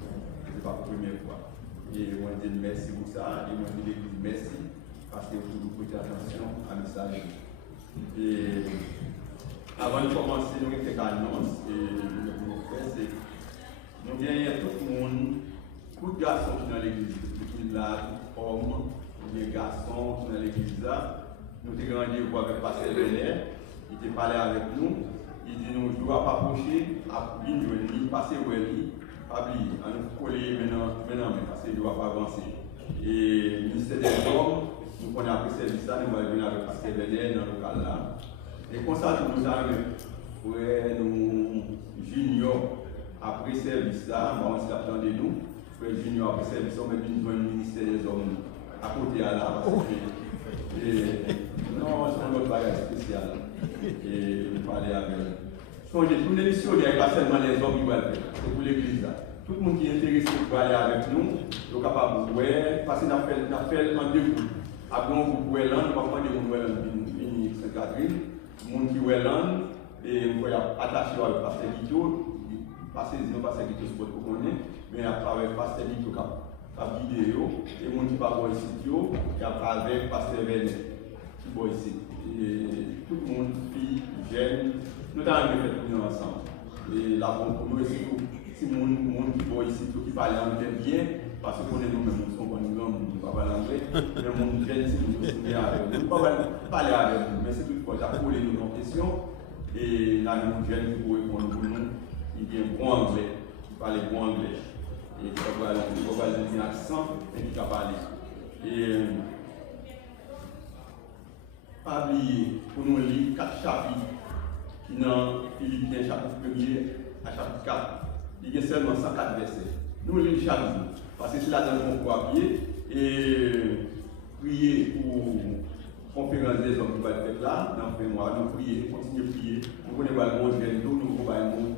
C'est pas la première fois. Et on dit merci pour ça, et on dit l'église merci, parce que vous prêtez attention à la message. Et avant de commencer, nous avons fait une annonce, et nous faire, c'est nous gagnons tout le monde, beaucoup de garçons qui sont dans l'église, qui sont là, hommes, des garçons qui sont dans l'église là. Nous avons rendez-vous avec le pasteur Bernard, il a parlé avec nous, il dit nous devons pas approcher, passer où il pas oublier, à nous coller maintenant, parce qu'il ne doit pas avancer. Et le ministère des hommes, nous connaissons après ce service là, nous allons venir avec le pasteur Bernard dans le local là. Et comme ça, nous avons nous juniors après ce service là, on va attendre nous, frère junior après ce service, on va venir le ministère des hommes à côté à là. Non, c'est un autre bagage spécial. Et nous parler avec eux. Songez, tous les missionnaires, pas seulement les hommes qui vont le faire, c'est pour l'église là. Tout le monde qui est intéressé pour aller avec nous, est capable de voir, parce qu'on a fait un rendez-vous. Après, on vous voit là, nous allons demander de Sainte-Catherine, le monde qui est là, et on va attacher au pasteur Guito, sinon pasteur Guito, c'est pour qu'on connaît, mais à travers le pasteur Guito, la vidéo, et le monde qui va voir ici, et à travers pasteur Bernard, qui va ici. Et tout le monde, filles, jeunes, nous avons fait tout ensemble. Et là, pour nous, si le monde qui va ici, qui parle anglais bien, parce qu'on est nous-mêmes, nous sommes nous ne pouvons pas parler anglais, mais le monde jeune, si nous sommes avec nous, nous ne pouvons pas parler avec nous, mais c'est tout pour ça, pour les nous en question, et là, nous jeunes qui pourraient répondre pour nous, il vient bon anglais, il parle bon anglais, et il va avoir un accent, et il va parler. Et pas oublier, pour nous lire 4 chapitres, qui dans Philippiens chapitre 1er à chapitre 4, il y a seulement 104 versets. Nous lisons chaque jour, parce que c'est là dans le papier, et prier pour conférence des hommes qui va être là, dans le mois, nous prier, continuer à prier, nous connaissons le monde, nous voyons le monde,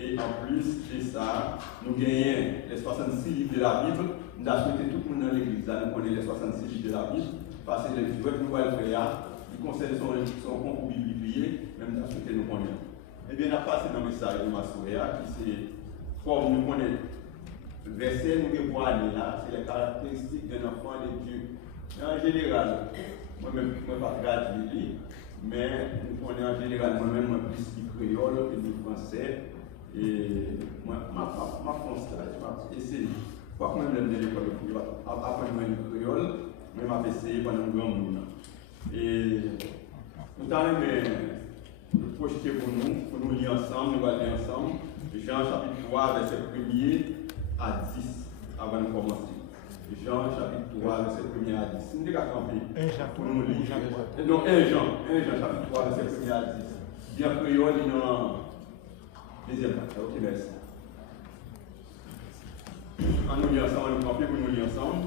et en plus de ça, nous gagnons les 66 livres de la Bible, nous avons souhaité tout le monde dans l'église, nous connaissons les 66 livres de la Bible, parce que les joueurs que nous allons faire, qui concerne son concours biblique, même dans ce que nous connaissons. Eh bien, on a passé dans le message de Massoria, qui c'est, comme nous connaissons, le verset nous devons aller là, c'est les caractéristiques d'un enfant de Dieu. En général, moi-même, je ne suis pas gratuit, mais nous connaissons en général, moi-même, moi plus créole que du français. Et moi, ma France, je vais essayer. Quoi que même je vais l'école, apprendre le créole, mais je vais essayer pendant un grand moment. Et nous avons nous projeter pour nous lire ensemble, nous allons lire ensemble. Jean chapitre 3, verset 1er à 10, avant de commencer. Jean chapitre 3, verset 1er à 10. Nous devons camper pour nous lire. Non, 1 Jean chapitre 3, verset 1er à 10. Bien créole, il y a un deuxième partie. Ok, merci. On nous lit ensemble, on nous camper pour nous lire ensemble.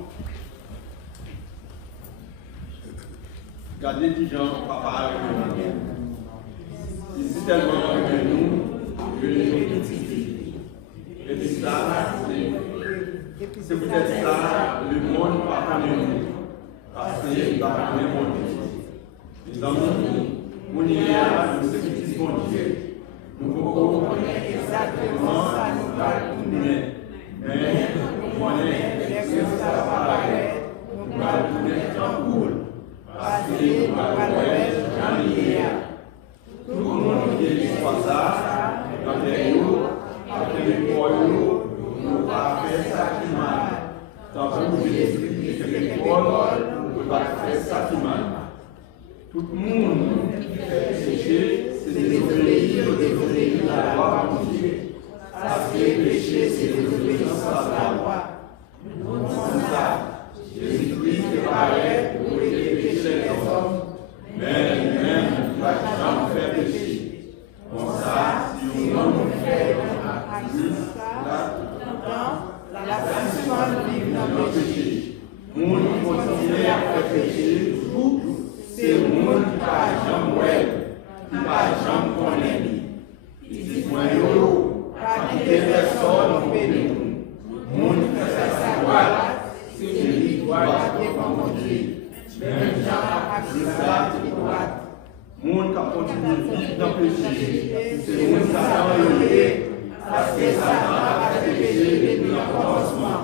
Regardez qui Jean parle avec nous. Il dit tellement que nous, que les gens critiquent. Et puis ça, c'est peut-être ça, le monde va connaître nous. Parce qu'il va connaître mon Dieu. Les amis, on y est, nous sommes petits bon Dieu. Nous pouvons connaître exactement ça nous va connaître. Mais nous connaissons que ça va paraître, nous va connaître en boule. Parce que nous va connaître en l'hier. Tout le monde qui est comme ça, dans les jours, dans les corps, nous va faire ça qui mal. Dans le Jésus, c'est les corps, nous va faire ça qui mal. Tout le monde qui fait péché, c'est désobéir à la loi de Dieu. Parce que le péché, c'est désobéissance à la loi. Nous sommes ça. Jésus-Christ est pareil pour aider pécher les hommes, mais lui-même ne va jamais faire péché. Comme ça, si on fait la personne vit dans le péché. Monde qui continue à faire péché, c'est le monde qui ne va jamais qui ne va jamais connaître. Il dit, moi, pas quitter personne au pays. Monde qui fait sa droite, c'est lui qui doit être mon Dieu. Même Jean a pris ça qui droite. Monde qui continue de vivre dans le péché, c'est le monde qui a élevé, parce que Satan a fait péché depuis le commencement.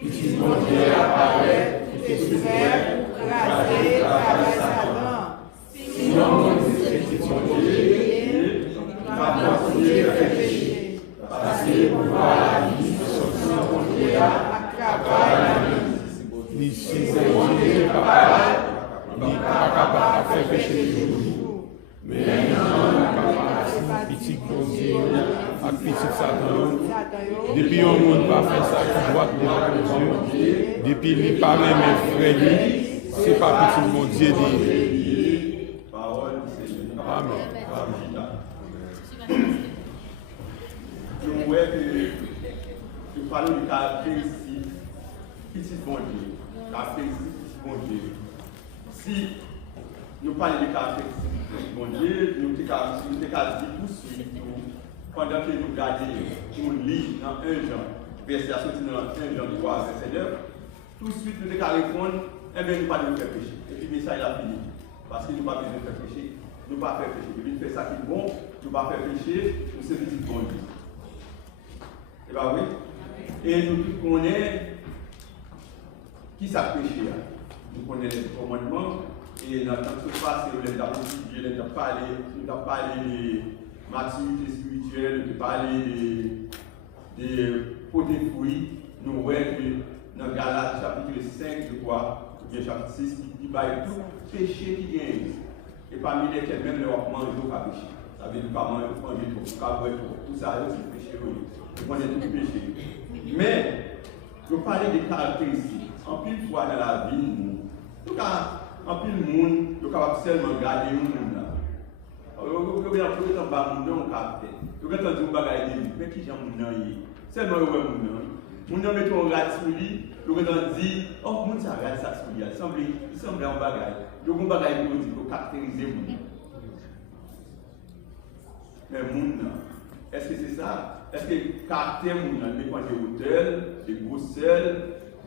Il dit, mon Dieu apparaît, et tu fais craser travail Satan. Sinon, c'est mon Dieu, va continuer à faire péché. Parce que pour voir la vie, sortir mon Dieu à travailler la vie. Ni si c'est mon Dieu capable, ni pas capable de faire péché toujours. Mais non, capable, petit bon Dieu, avec petit Satan. Depuis un monde va faire ça qui doit devant Dieu. Depuis lui parler mes frères, c'est pas petit bon Dieu dit. Amen. Je vois que je parle de caractéristiques petit bon Dieu. Caractéristiques petit bon Dieu. Si nous parlons de caractéristiques petit bon Dieu, nous avons dit tout de suite, pendant que nous regardons, nous lisons dans 1 Jean, verset dans 1 Jean 3, verset 9, tout de suite nous avons répondre, eh bien nous ne pas de faire péché. Et puis le message a fini. Parce que nous n'avons pas besoin de faire péché. Nous ne pas faire péché. Nous faire ça qui est bon, nous ne pas faire péché, nous sommes petits bon Dieu. Et bien oui. Et nous connaissons qui ça péché. Nous connaissons les commandements. Et dans le temps qui se passe, nous avons parlé de maturité spirituelle, nous avons parlé de côté fruits. Nous voyons que dans Galates chapitre 5, je crois, ou bien chapitre 6, il dit tout péché qui gagne. Et parmi lesquels même le manger au pas péché. Ça veut dire pas manger trop, pas boire trop. Tout ça, c'est péché. Nous connaissons tout péché. Mais, nous parlons des caractéristiques. En pile fois dans la vie, nous, en pile monde, nous sommes capables seulement de garder un monde là. Vous pouvez entendre un bas monde, on capte. Vous pouvez entendre un bagage de lui. Mais qui j'aime mon nom? Seulement, vous voyez mon nom. Mon nom met un rat sur lui. Vous pouvez dire, oh, mon ça regarde ça sur lui. Il semble un bagage. Donc, un bagage pour dire, pour caractériser mon nom. Mais mon nom, est-ce que c'est ça? Est-ce que caractère mon nom dépend des hauteurs, des grosseurs,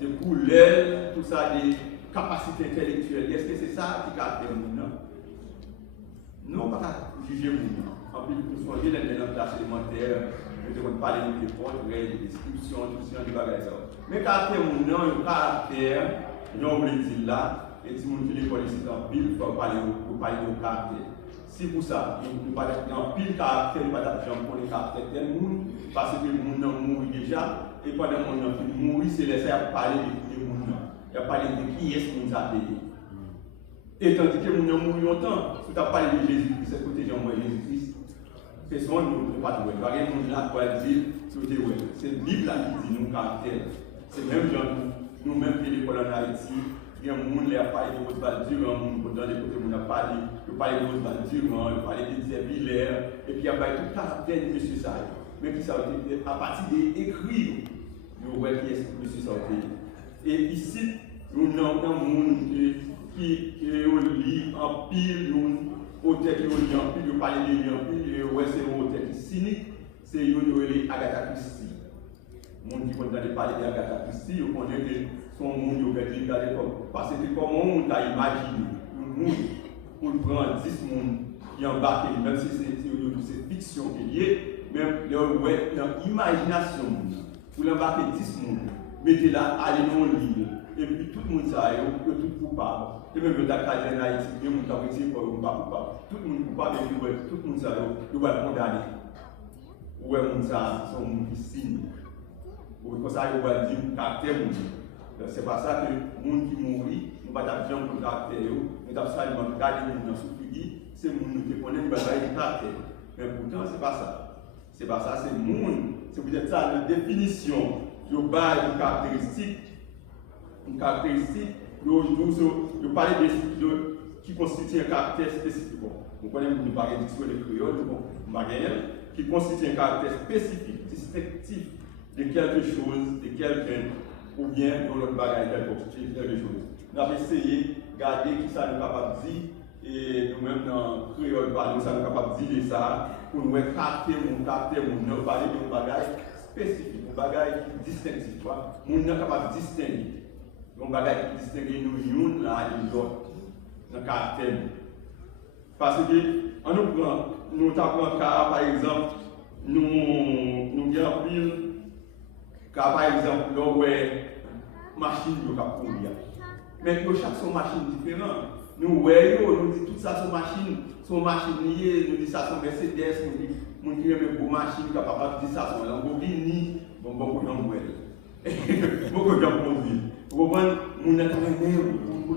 des couleurs, tout ça, des capacités intellectuelles? Est-ce que c'est ça qui caractère mon nom? non pas juger moun. En plus, nous sommes dans la classe élémentaire, nous devons parler de l'époque, des descriptions, tout ça, des bagages. Mais caractère moun non, un caractère, on veut dire là, et si moun qui l'école ici dans pile, il faut parler de caractère. C'est pour ça, nous parlons dans pile caractère, nous parlons pour les caractères tel moun, parce que moun non mourit déjà, et pendant que moun non mourit, c'est laisser parler de moun non. Il a parlé de qui est-ce qu'on a payé. Et tandis que nous avons mouru longtemps, si tu as parlé de Jésus-Christ, c'est côté Jean-Moi Jésus-Christ, personne ne peut pas trouver. Il n'y a rien de là pour dire, c'est la Bible qui dit nos caractères. C'est même nous-mêmes qui l'école en Haïti, il y a un monde qui a parlé de votre Durand, dans les côtés où on a parlé, il a parlé de votre Durand, il a parlé de Zébilaire, et puis il y a tout le caractère de M. Saïd. Mais qui ça à partir d'écrire, nous voyons qui est M. Saïd. Et ici, nous avons un monde qui lit en pile, auteur qui lit en pile, parle de lui en pile, et c'est un auteur qui cynique, c'est Agatha Christie. Les gens qui ont parlé d'Agatha Christie, ils connaissent que son monde est dit à l'époque. Parce que comment on a imaginé un monde pour prendre 10 personnes qui embarquent, même si c'est fiction qui est liée, même dans l'imagination, pour l'embarquer 10 personnes, mettez là, allez dans le livre. Et puis tout le monde sait que tout coupable. Et même le Dakar en Haïti, il y a des gens qui disent que nous ne sommes pas coupables. Tout le monde coupable, et puis tout le monde sait que nous va condamner. Ou est-ce que nous sommes qui signe. Ou est-ce que ça va dire que caractère moun. C'est pas ça que les gens qui mourent, nous ne pas d'argent pour le caractère. Nous avons seulement gardé les gens sous figure, c'est les gens qui connaissent le caractère. Mais pourtant, ce n'est pas ça. Ce n'est pas ça, c'est les gens. C'est peut-être ça la définition de base de caractéristique. Une caractéristique, je parlais de qui constitue un caractère spécifique. Vous connaissez, nous parlons de dictionnaire créole, qui constitue un caractère spécifique, distinctif de quelque chose, de quelqu'un, ou bien de l'autre bagage, quelque chose. Nous avons essayé de garder qui ça nous capable de dire, et nous-mêmes dans le créole, nous sommes capables de dire ça, pour nous caractère, nous parler de bagage spécifique, un bagage distinctif. Nous sommes capables de distinguer. Donc, bagage qui distingue nous là et l'autre dans le caractère. Parce que, nous avons car par exemple, nous avons pile, car par exemple, là où machine qui a courir. Mais chaque son machine différente. Nous voyons, nous disons tout ça son machine liée, nous disons ça son Mercedes, nous disons que une machine capable de dire ça son Lamborghini, beaucoup de gens beaucoup de gens conduisent. Vous comprenez, nous n'avons pas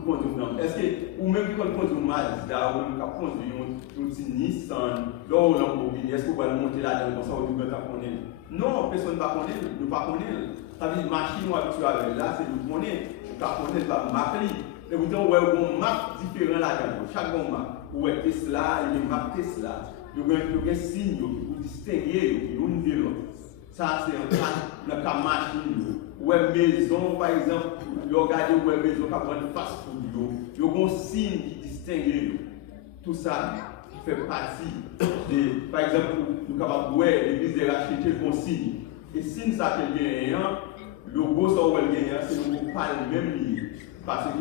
conduire. Est-ce que, ou même quand on conduit Mazda, ou même quand on conduit un Nissan, là où on Lamborghini, est-ce que vous pouvez monter là-dedans comme ça, ou vous pouvez pas connaître? Non, personne ne va connaître, nous ne pas connaître. Ça veut dire, machine habituelle là, c'est nous connaître. Nous ne connaître pas marque. Et vous dites, ouais, on marque différent là-dedans. Chaque bon marque. Ou est Tesla, il y a une marque Tesla. Il y a un signe pour distinguer, l'une de l'autre. Ça, c'est un cas machine. Ou une maison, par exemple, regardez où une maison qui a un fast-food. Il y a un signe qui distingue. Tout ça fait partie de, par exemple, nous sommes capables de voir l'église de racheter le signe. Et si nous avons gagnant, le logo ça va gagner, c'est le logo pas le même lieu. Parce que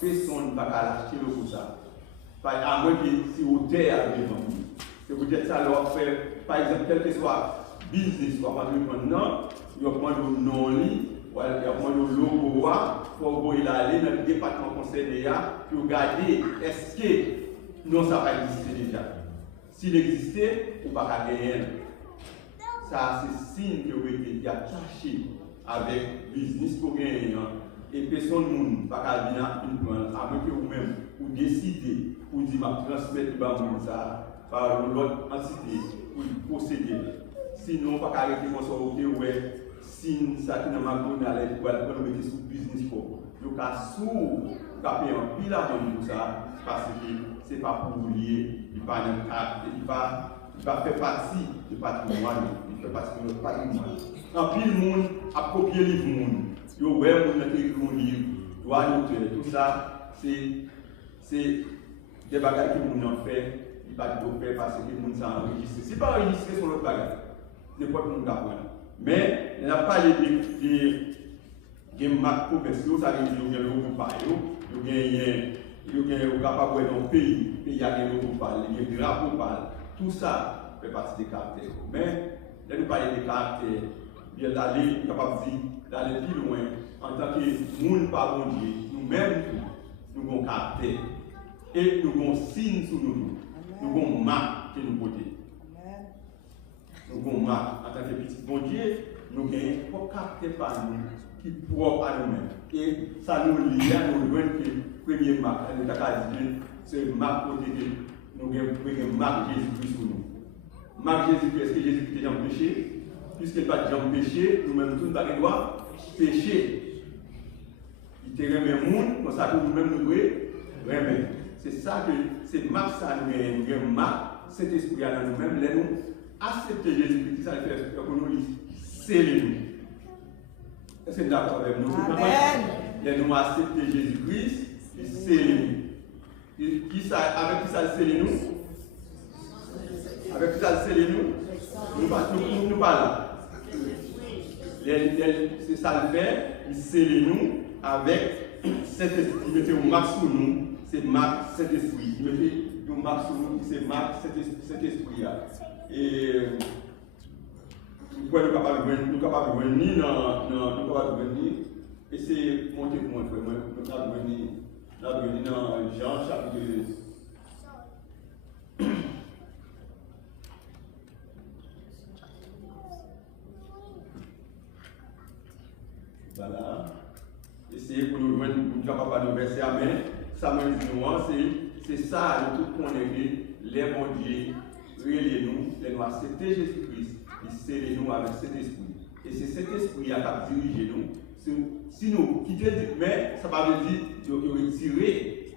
personne ne va acheter le logo ça. À moins que si vous êtes à vendu. C'est peut-être ça leur faire, par exemple, quel que soit business, soit pas maintenant, il y a un nom, il y a un logo, il faut aller dans le département concerné pour regarder est-ce que non ça va exister déjà. S'il existait, on ne va pas gagner. Ça, c'est signe que vous avez caché avec business pour gagner. Et personne ne va pas venir à moins que vous-même, vous décidez, vous dites, je transmettre ça par l'autre entité pour posséder. Sinon, pas arrêter comme ça, ouais, signe ça qui n'a pas de pour mettre sur business pour. Donc, à sous, payer un pile à pour ça, parce que ce n'est pas pour vous lier, il va faire partie du patrimoine, il fait partie de notre patrimoine. En pile, le monde a copié le livre. Il y a écrit un livre, tout ça, c'est des bagages que le monde a fait. Il va tout faire parce que le monde s'est enregistré. Ce n'est pas enregistré sur l'autre bagage. N'importe qui peut apprendre. Mais il n'y a pas des marques commerciales, ça veut dire qu'il y a le groupe, il y a il est capable de dans le pays, il y a des locaux, il y a des drapeaux, tout ça fait partie des caractères. Mais, là, nous parlons des caractères, il y a d'aller, capable d'aller plus loin, en tant que monde par bon Dieu, nous-mêmes, nous avons caractère. Et nous avons signe sur nous, nous avons marque que nous portons. Nous avons marque en tant que petit bon Dieu, nous avons un caractère par nous qui est propre à nous-mêmes. Et ça nous lie à nous joindre que le premier marque, nous avons dit, c'est marque côté nous avons marque Jésus-Christ sur nous. Marque Jésus-Christ, est-ce que Jésus-Christ est déjà péché? Puisqu'il n'est pas déjà péché, nous-mêmes tous nous devons pécher. Il te remet le monde, comme ça que nous-mêmes nous devons remettre. C'est ça que c'est marque ça nous avons marque cet esprit à nous-mêmes, les nous accepter Jésus-Christ, ça fait que nous sceller nous. Est-ce que vous êtes d'accord avec nous? Amen. Les nous accepter Jésus-Christ, et sceller nous. Avec qui ça sceller nous? Avec qui ça sceller nous? Nous pas là. C'est ça le fait, il scelle nous avec cet esprit. Il mettait une marque sur nous, c'est marque cet esprit. Il mettait une marque sur nous, c'est marque cet esprit-là. Et nous sommes capables de venir et c'est monter pour moi, nous sommes venir dans Jean chapitre 2. Voilà. Essayez pour nous joindre, pour nous capables de verser à main. Ça m'a dit, c'est ça, le tout qu'on est, les bons dieux, nous, les nous accepter Jésus-Christ, et sceller nous avec cet esprit. Et c'est cet esprit qui a dirigé nous. Si nous quittons, mais ça va veut dire de retirer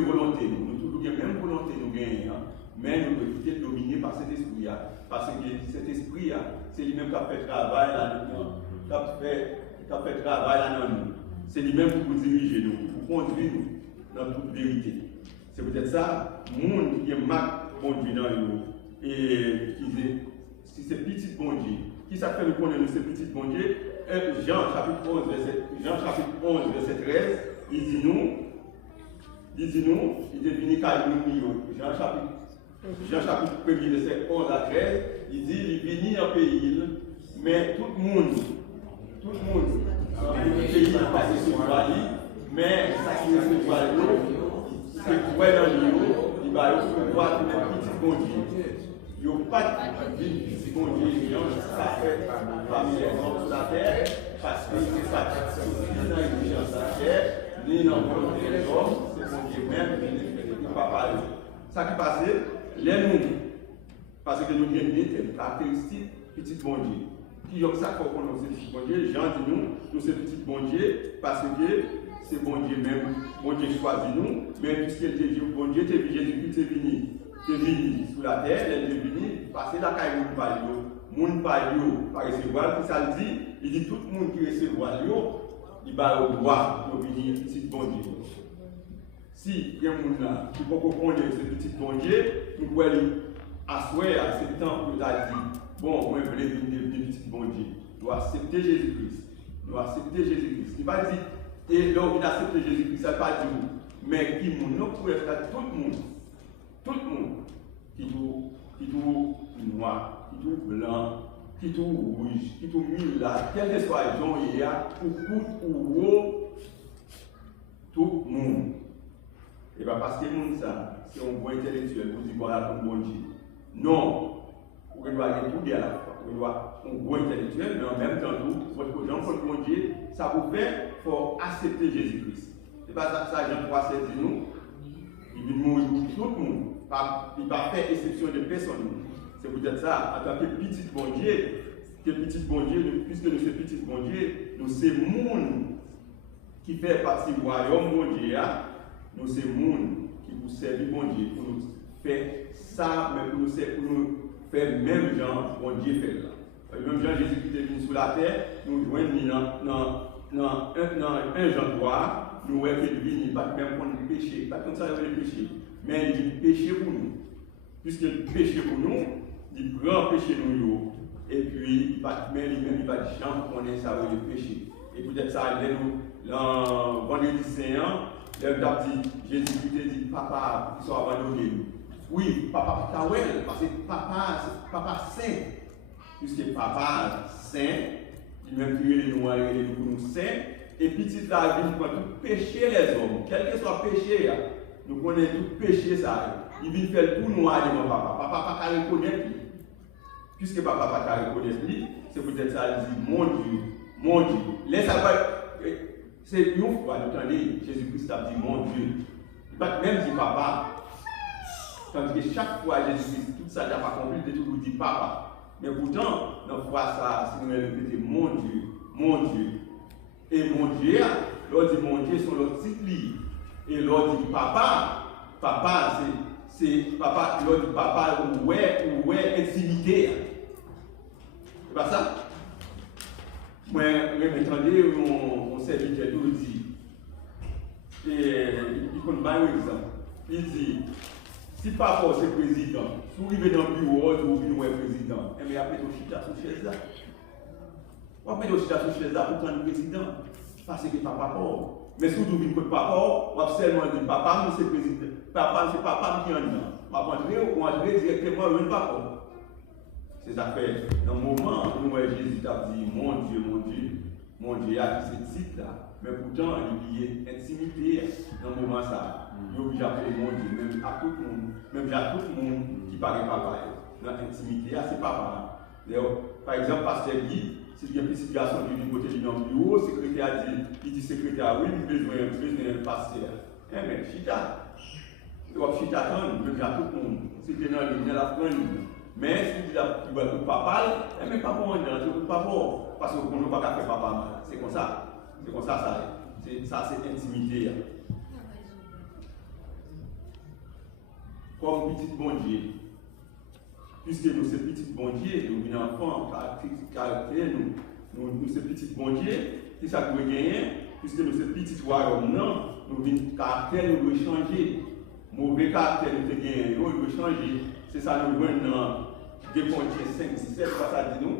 volonté. Nous avons même volonté, nous gagnons. Mais nous devons quitter dominé par cet esprit. Parce que cet esprit, c'est lui-même qui a fait travail là-dedans. Qui a fait travail là-dedans. C'est lui-même pour nous diriger, nous, pour conduire nous dans toute vérité. C'est peut-être ça, le monde qui est marqué bon Dieu dans nous. Et si c'est petit bon Dieu, qui ça fait nous connaître ce petit bon Dieu? Jean chapitre 11, verset 13, il dit nous, il est venu car nous. Jean chapitre 1, verset 11 à 13, il dit, il est venu en pays, mais tout le monde, le pays va passer sur le vallée, mais ça qui est sur le vallée, c'est quoi dans l'eau, il va voir un petit bon Dieu. Il n'y a pas de petit bon Dieu, ça fait parmi les hommes sur la terre, parce que ce n'est pas ni dans l'intelligence de la terre, ni dans le monde des hommes, c'est bon Dieu même qui ne peut pas parler. Ça qui passe, les nous, parce que nous avons des caractéristiques petit bon Dieu. Qui ont ça qu'on connaît ce petit bon Dieu, Jean dit nous c'est petit bon Dieu, parce que c'est bon Dieu même, bon Dieu choisit nous, mais puisqu'il est Dieu, bon Dieu, Jésus-Christ est venu sur la terre, il est venu, parce que la caille moun par recevoir, puis ça le dit, il dit tout le monde qui recevra, il va au droit de venir petit bon Dieu. Si il y a un monde là qui peut comprendre ce petit bon Dieu, nous pouvons asseoir à ce temps que tu as dit, bon, moi je veux venir des petits bon Dieu. Nous doit accepter Jésus-Christ. Nous doit accepter Jésus-Christ. Il va dire, et donc il accepte Jésus-Christ, ça ne veut pas dire, mais qui nous pouvons faire tout le monde, qui tout noir, qui tout blanc, qui tout rouge, qui tout là, quel que soit le genre il y a, pour court ou haut, tout le monde. Et bien parce que le monde, ça, c'est un bon intellectuel pour dire qu'on a un bon Dieu. Non, on doit étudier à la fois. On doit un bon intellectuel, mais en même temps, votre bon Dieu, ça vous fait, il faut accepter Jésus-Christ. C'est pas ça, Jean 3, 7 dit nous. Il vient mourir pour tout le monde. Il ne va pas faire exception de personne. C'est peut-être ça, en tant que petit bon Dieu, puisque nous sommes petit bon Dieu, nous sommes le monde qui fait partie du royaume bon Dieu. Nous sommes le monde qui vous sert bon Dieu pour nous faire ça, mais pour nous faire même genre bon Dieu fait là. Même Jean Jésus-Christ est venu sur la terre, nous joignons dans 1 Jean 3, nous voyons qu'il vient, pas même contre le péché, pas comme ça le péché, mais il dit péché pour nous. Puisque le péché pour nous, il prend péché nous, et puis il va lui-même, il va jamais connaître ça le péché. Et peut-être ça, dans vendredi saint, Jésus dit, papa, ils sont abandonnés. Oui, papa Tawel, parce que papa saint, puisque papa saint, il même tué les noirs et les nous saints, et petit la vie pour tout péché les hommes, quel que soit péché, nous connaissons tout péché ça. Il vient faire tout noir devant papa. Papa pas reconnaître lui. Puisque papa pas reconnaître lui, c'est peut-être ça, il dit, mon Dieu. Laisse ça c'est une fois, vous entendez, Jésus-Christ a dit, mon Dieu. Il va même dire papa. Tandis que chaque fois, Jésus-Christ, tout ça n'a pas compris, il toujours dit papa. Mais pourtant, dans la fois ça, si nous répétons, mon Dieu. Et mon Dieu, l'autre dit mon Dieu, sont l'autre titre. Et l'autre dit papa, c'est papa, l'autre dit papa, où est intimité. C'est pas ça? Moi, m'entendez, mon serviteur nous dit, et il peut me donner un exemple. Il dit, si papa c'est président, si vous arrivez dans le bureau, vous venez président, et bien après, vous chita sur chaise là. Vous appelez vous chita sur chaise là pour prendre le président, parce que papa pauvre. Mais si vous venez pour papa, vous avez seulement dit, papa, c'est président, papa, c'est papa qui est en dedans. Vous entrez directement au papa. C'est ça fait. Dans le moment où Jésus a dit, mon Dieu, a dit ce titre-là. Mais pourtant, il y a intimité dans le moment ça. Il est obligé d'appeler mon Dieu, même à tout le monde qui parle papa. Dans l'intimité, c'est papa. Par exemple, pasteur Guy, s'il y a une petite garçon qui vient côté du bureau, le secrétaire dit secrétaire, oui, il besoin d'un pasteur. Eh bien, chita. Il va chita attendre, même à tout le monde. C'était dans la première. Mais si tu as pour papa, elle n'est pas pour un papa, parce qu'on ne peut pas faire papa mal. C'est comme ça. C'est comme ça, c'est intimité. Comme petit bon Dieu. Puisque nous sommes petits bon Dieu, nous sommes enfants, caractère, nous sommes petits bon Dieu, c'est ça que nous gagnons. Puisque nous sommes petits royaumes, nous sommes caractère, nous devons changer. Mauvais caractère, nous devons changer. C'est ça nous voyons dans 2 Corinthiens 5, 17, ça dit nous.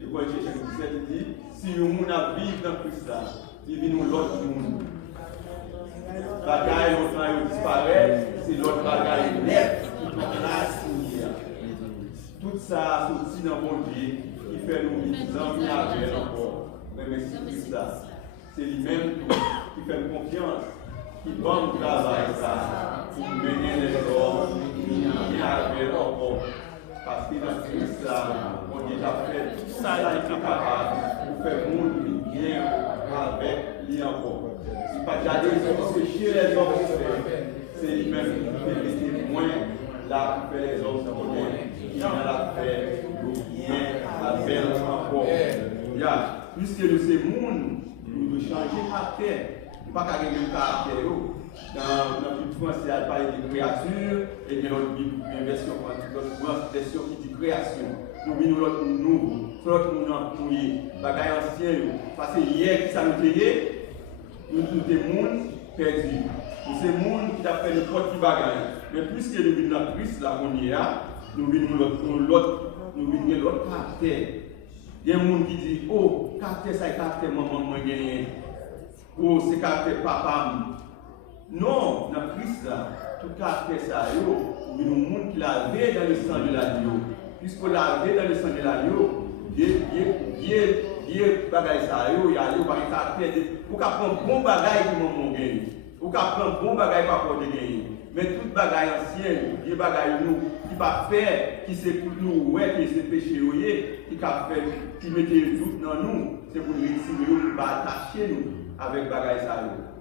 2 Corinthiens 5, 17, il dit, si nous vivons dans Christ, il vit nous l'autre monde. Bagaille, l'autre disparaît, c'est l'autre bagaille net qui prend la signature. Tout ça sorti dans mon Dieu, qui fait nous amis avec encore. Mais merci Christ, c'est lui-même qui fait confiance, qui donne travail ça, pour mener les hommes, qui avec encore. Parce que dans Christ, on dit déjà fait tout ça, il est capable pour faire le monde bien avec lui encore. Il n'y a pas de raison parce que chez les hommes, c'est lui-même qui fait les témoins, là, qui fait les hommes qui a la paix, bien avec encore. Puisque nous sommes monde, nous devons changer caractère. Nous ne pouvons pas garder le même caractère. Dans la Bible française, elle parle de créature, et bien notre Bible, une version qui dit création. Nous venons l'autre nouveau, l'autre nous bagaille ancien, parce que hier, qui ça nous fait, nous sommes des mondes perdus. Nous sommes des mondes qui a fait n'importe quel bagaille. Mais puisque nous venons dans Christ, là, on y est, nous venons l'autre caractère. Il y a des gens qui disent, oh, caractère, ça est caractère maman, moi, gagné. Oh, c'est caractère papa. Non, dans Christ, là, tout caractère, ça, il y a des gens qui l'avaient dans le sang de l'agneau. Puisqu'on l'avait dans le sang de l'agneau, il y a des bagages, il y a des caractères. Vous pouvez prendre bon bagage qui maman gagne. Vous pouvez prendre bon bagage pour apporter gagner. Mais tout bagage ancien, des bagages qui pas faire, qui c'est pour nous, ouais, qui c'est péché, qui fait, qui mettait tout dans nous, c'est pour nous retirer, pour attacher nous avec bagage ça.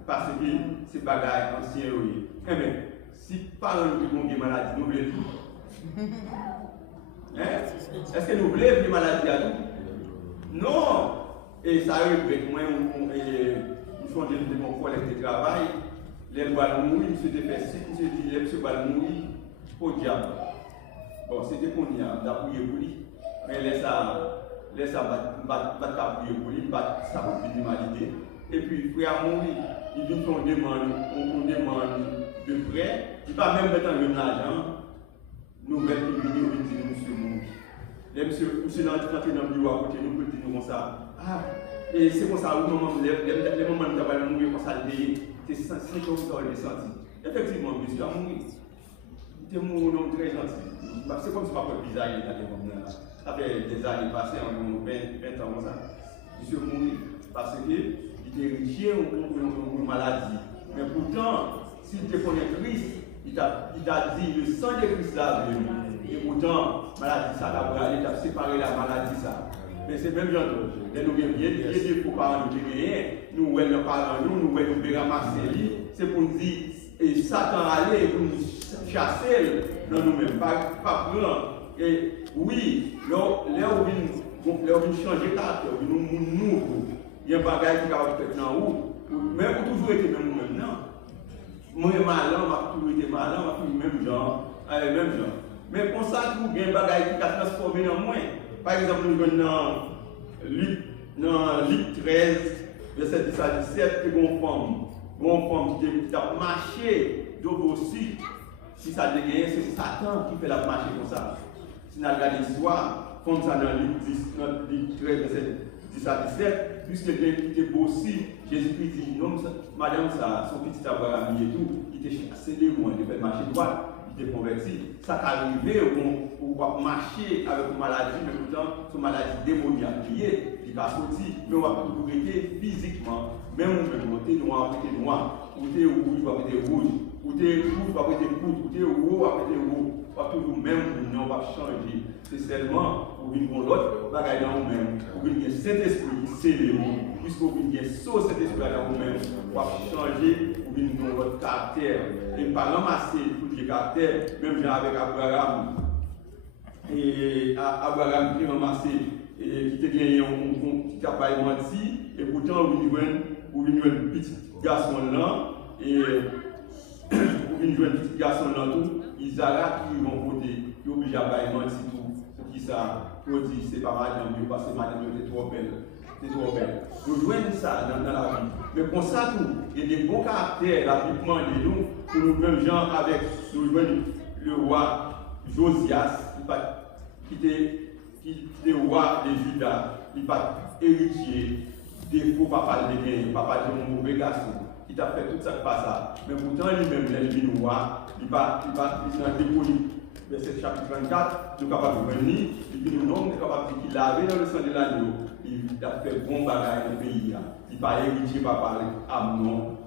Parce que c'est bagage ancien, eh bien, si parents nous ont des maladies, nous voulons tout. Est-ce que nous voulons des maladies à nous? Non! Et ça arrive, moi, nous sommes de mon collègue de travail. Les balles mouillent, monsieur de fait si, monsieur dit, les monsieur balles mouillent, au diable. Bon, c'était pour nous, d'appuyer pour lui. Mais laisse ça battre pour lui, battre ça pour l'humanité. Et puis, frère mourir, il vient qu'on demande de prêt, il ne va pas même mettre en l'argent, nous mettons une vidéo, nous disons, monsieur mourir. Les monsieur dans le bureau à côté, nous peut dire comme ça. Ah, et c'est comme ça, les moments où nous avons mourir comme ça, c'est 5 ans de descente. Effectivement, monsieur a mouru. Il était mort un homme très gentil. C'est comme si pas pour bizarre, il était comme ça. Ça fait des années passées, environ 20 ans comme ça. Monsieur mouru parce qu'il était riche une maladie. Mais pourtant, s'il était connu Christ, il a dit le sang de Christ là. Et pourtant, maladie ça, il a séparé la maladie ça. Mais c'est même genre, nous avons bien des parents nous voyons nos parents, nous voyons ramasser, c'est pour nous dire, et Satan allait pour nous chasser dans nous-mêmes, pas prendre. Et oui, là où nous changer de caractère, nous il y a un bagage qui va être dans où, mais pour toujours être même nous-mêmes, non. Moi, malin, m'a toujours été malin, m'a toujours même genre. Mais pour ça, il y a un bagage qui va transformer dans moi. Par exemple, nous venons dans Luc 13, verset 10 à 17, il y a une femme qui a marché d'autres aussi. Si ça dégage, c'est Satan qui fait la marche comme ça. Si nous regardons l'histoire, comme ça dans Luc 13, verset 10 à 17, puisqu'il était beau aussi, Jésus-Christ dit, non, madame, son petit Abraham et tout, il était chassé des mois, il fait marcher droit. Il était converti. Ça arrivé pour marcher avec une maladie, mais pourtant, son maladie démoniaque liée, il a sorti, mais on va toujours rester physiquement, même on peut noir, ou t'es rouge, ou t'es rouge, ou t'es rouge, ou t'es rouge, ou t'es rouge, ou t'es rouge, pas toujours même, on va changer. C'est seulement pour une l'autre, bagaille dans nous-mêmes, pour une Saint-Esprit, c'est les mots, puisqu'on vient sauce cet esprit dans nous-mêmes, pour changer, pour une notre caractère, et pas ramasser tout le caractère, même avec Abraham, et Abraham qui ramassé, et qui était gagné un petit appareil menti, et pourtant, on vient un petit garçon là, et on vient un petit garçon là, tout, Isaac qui vont voter, qui est obligé à bailler menti tout. Qui ça, pour dire c'est pas madame, parce que madame était trop belle. Nous jouons ça dans la vie. Mais pour ça, il y a des bons caractères, la Bible demande nous, pour nous mêmes gens avec le roi Josias, qui était roi de Juda, qui pas héritier, des faux papa de gain, papa de mauvais garçon, qui t'a fait tout ça qui passe ça. Mais pourtant, lui-même, il est roi, il pas dépoli. Verset chapitre 24, nous sommes capables de venir, et puis nous sommes capables de laver dans le sang de l'agneau. Il a fait bon bagage dans le pays. Il n'a pas hérité par Amon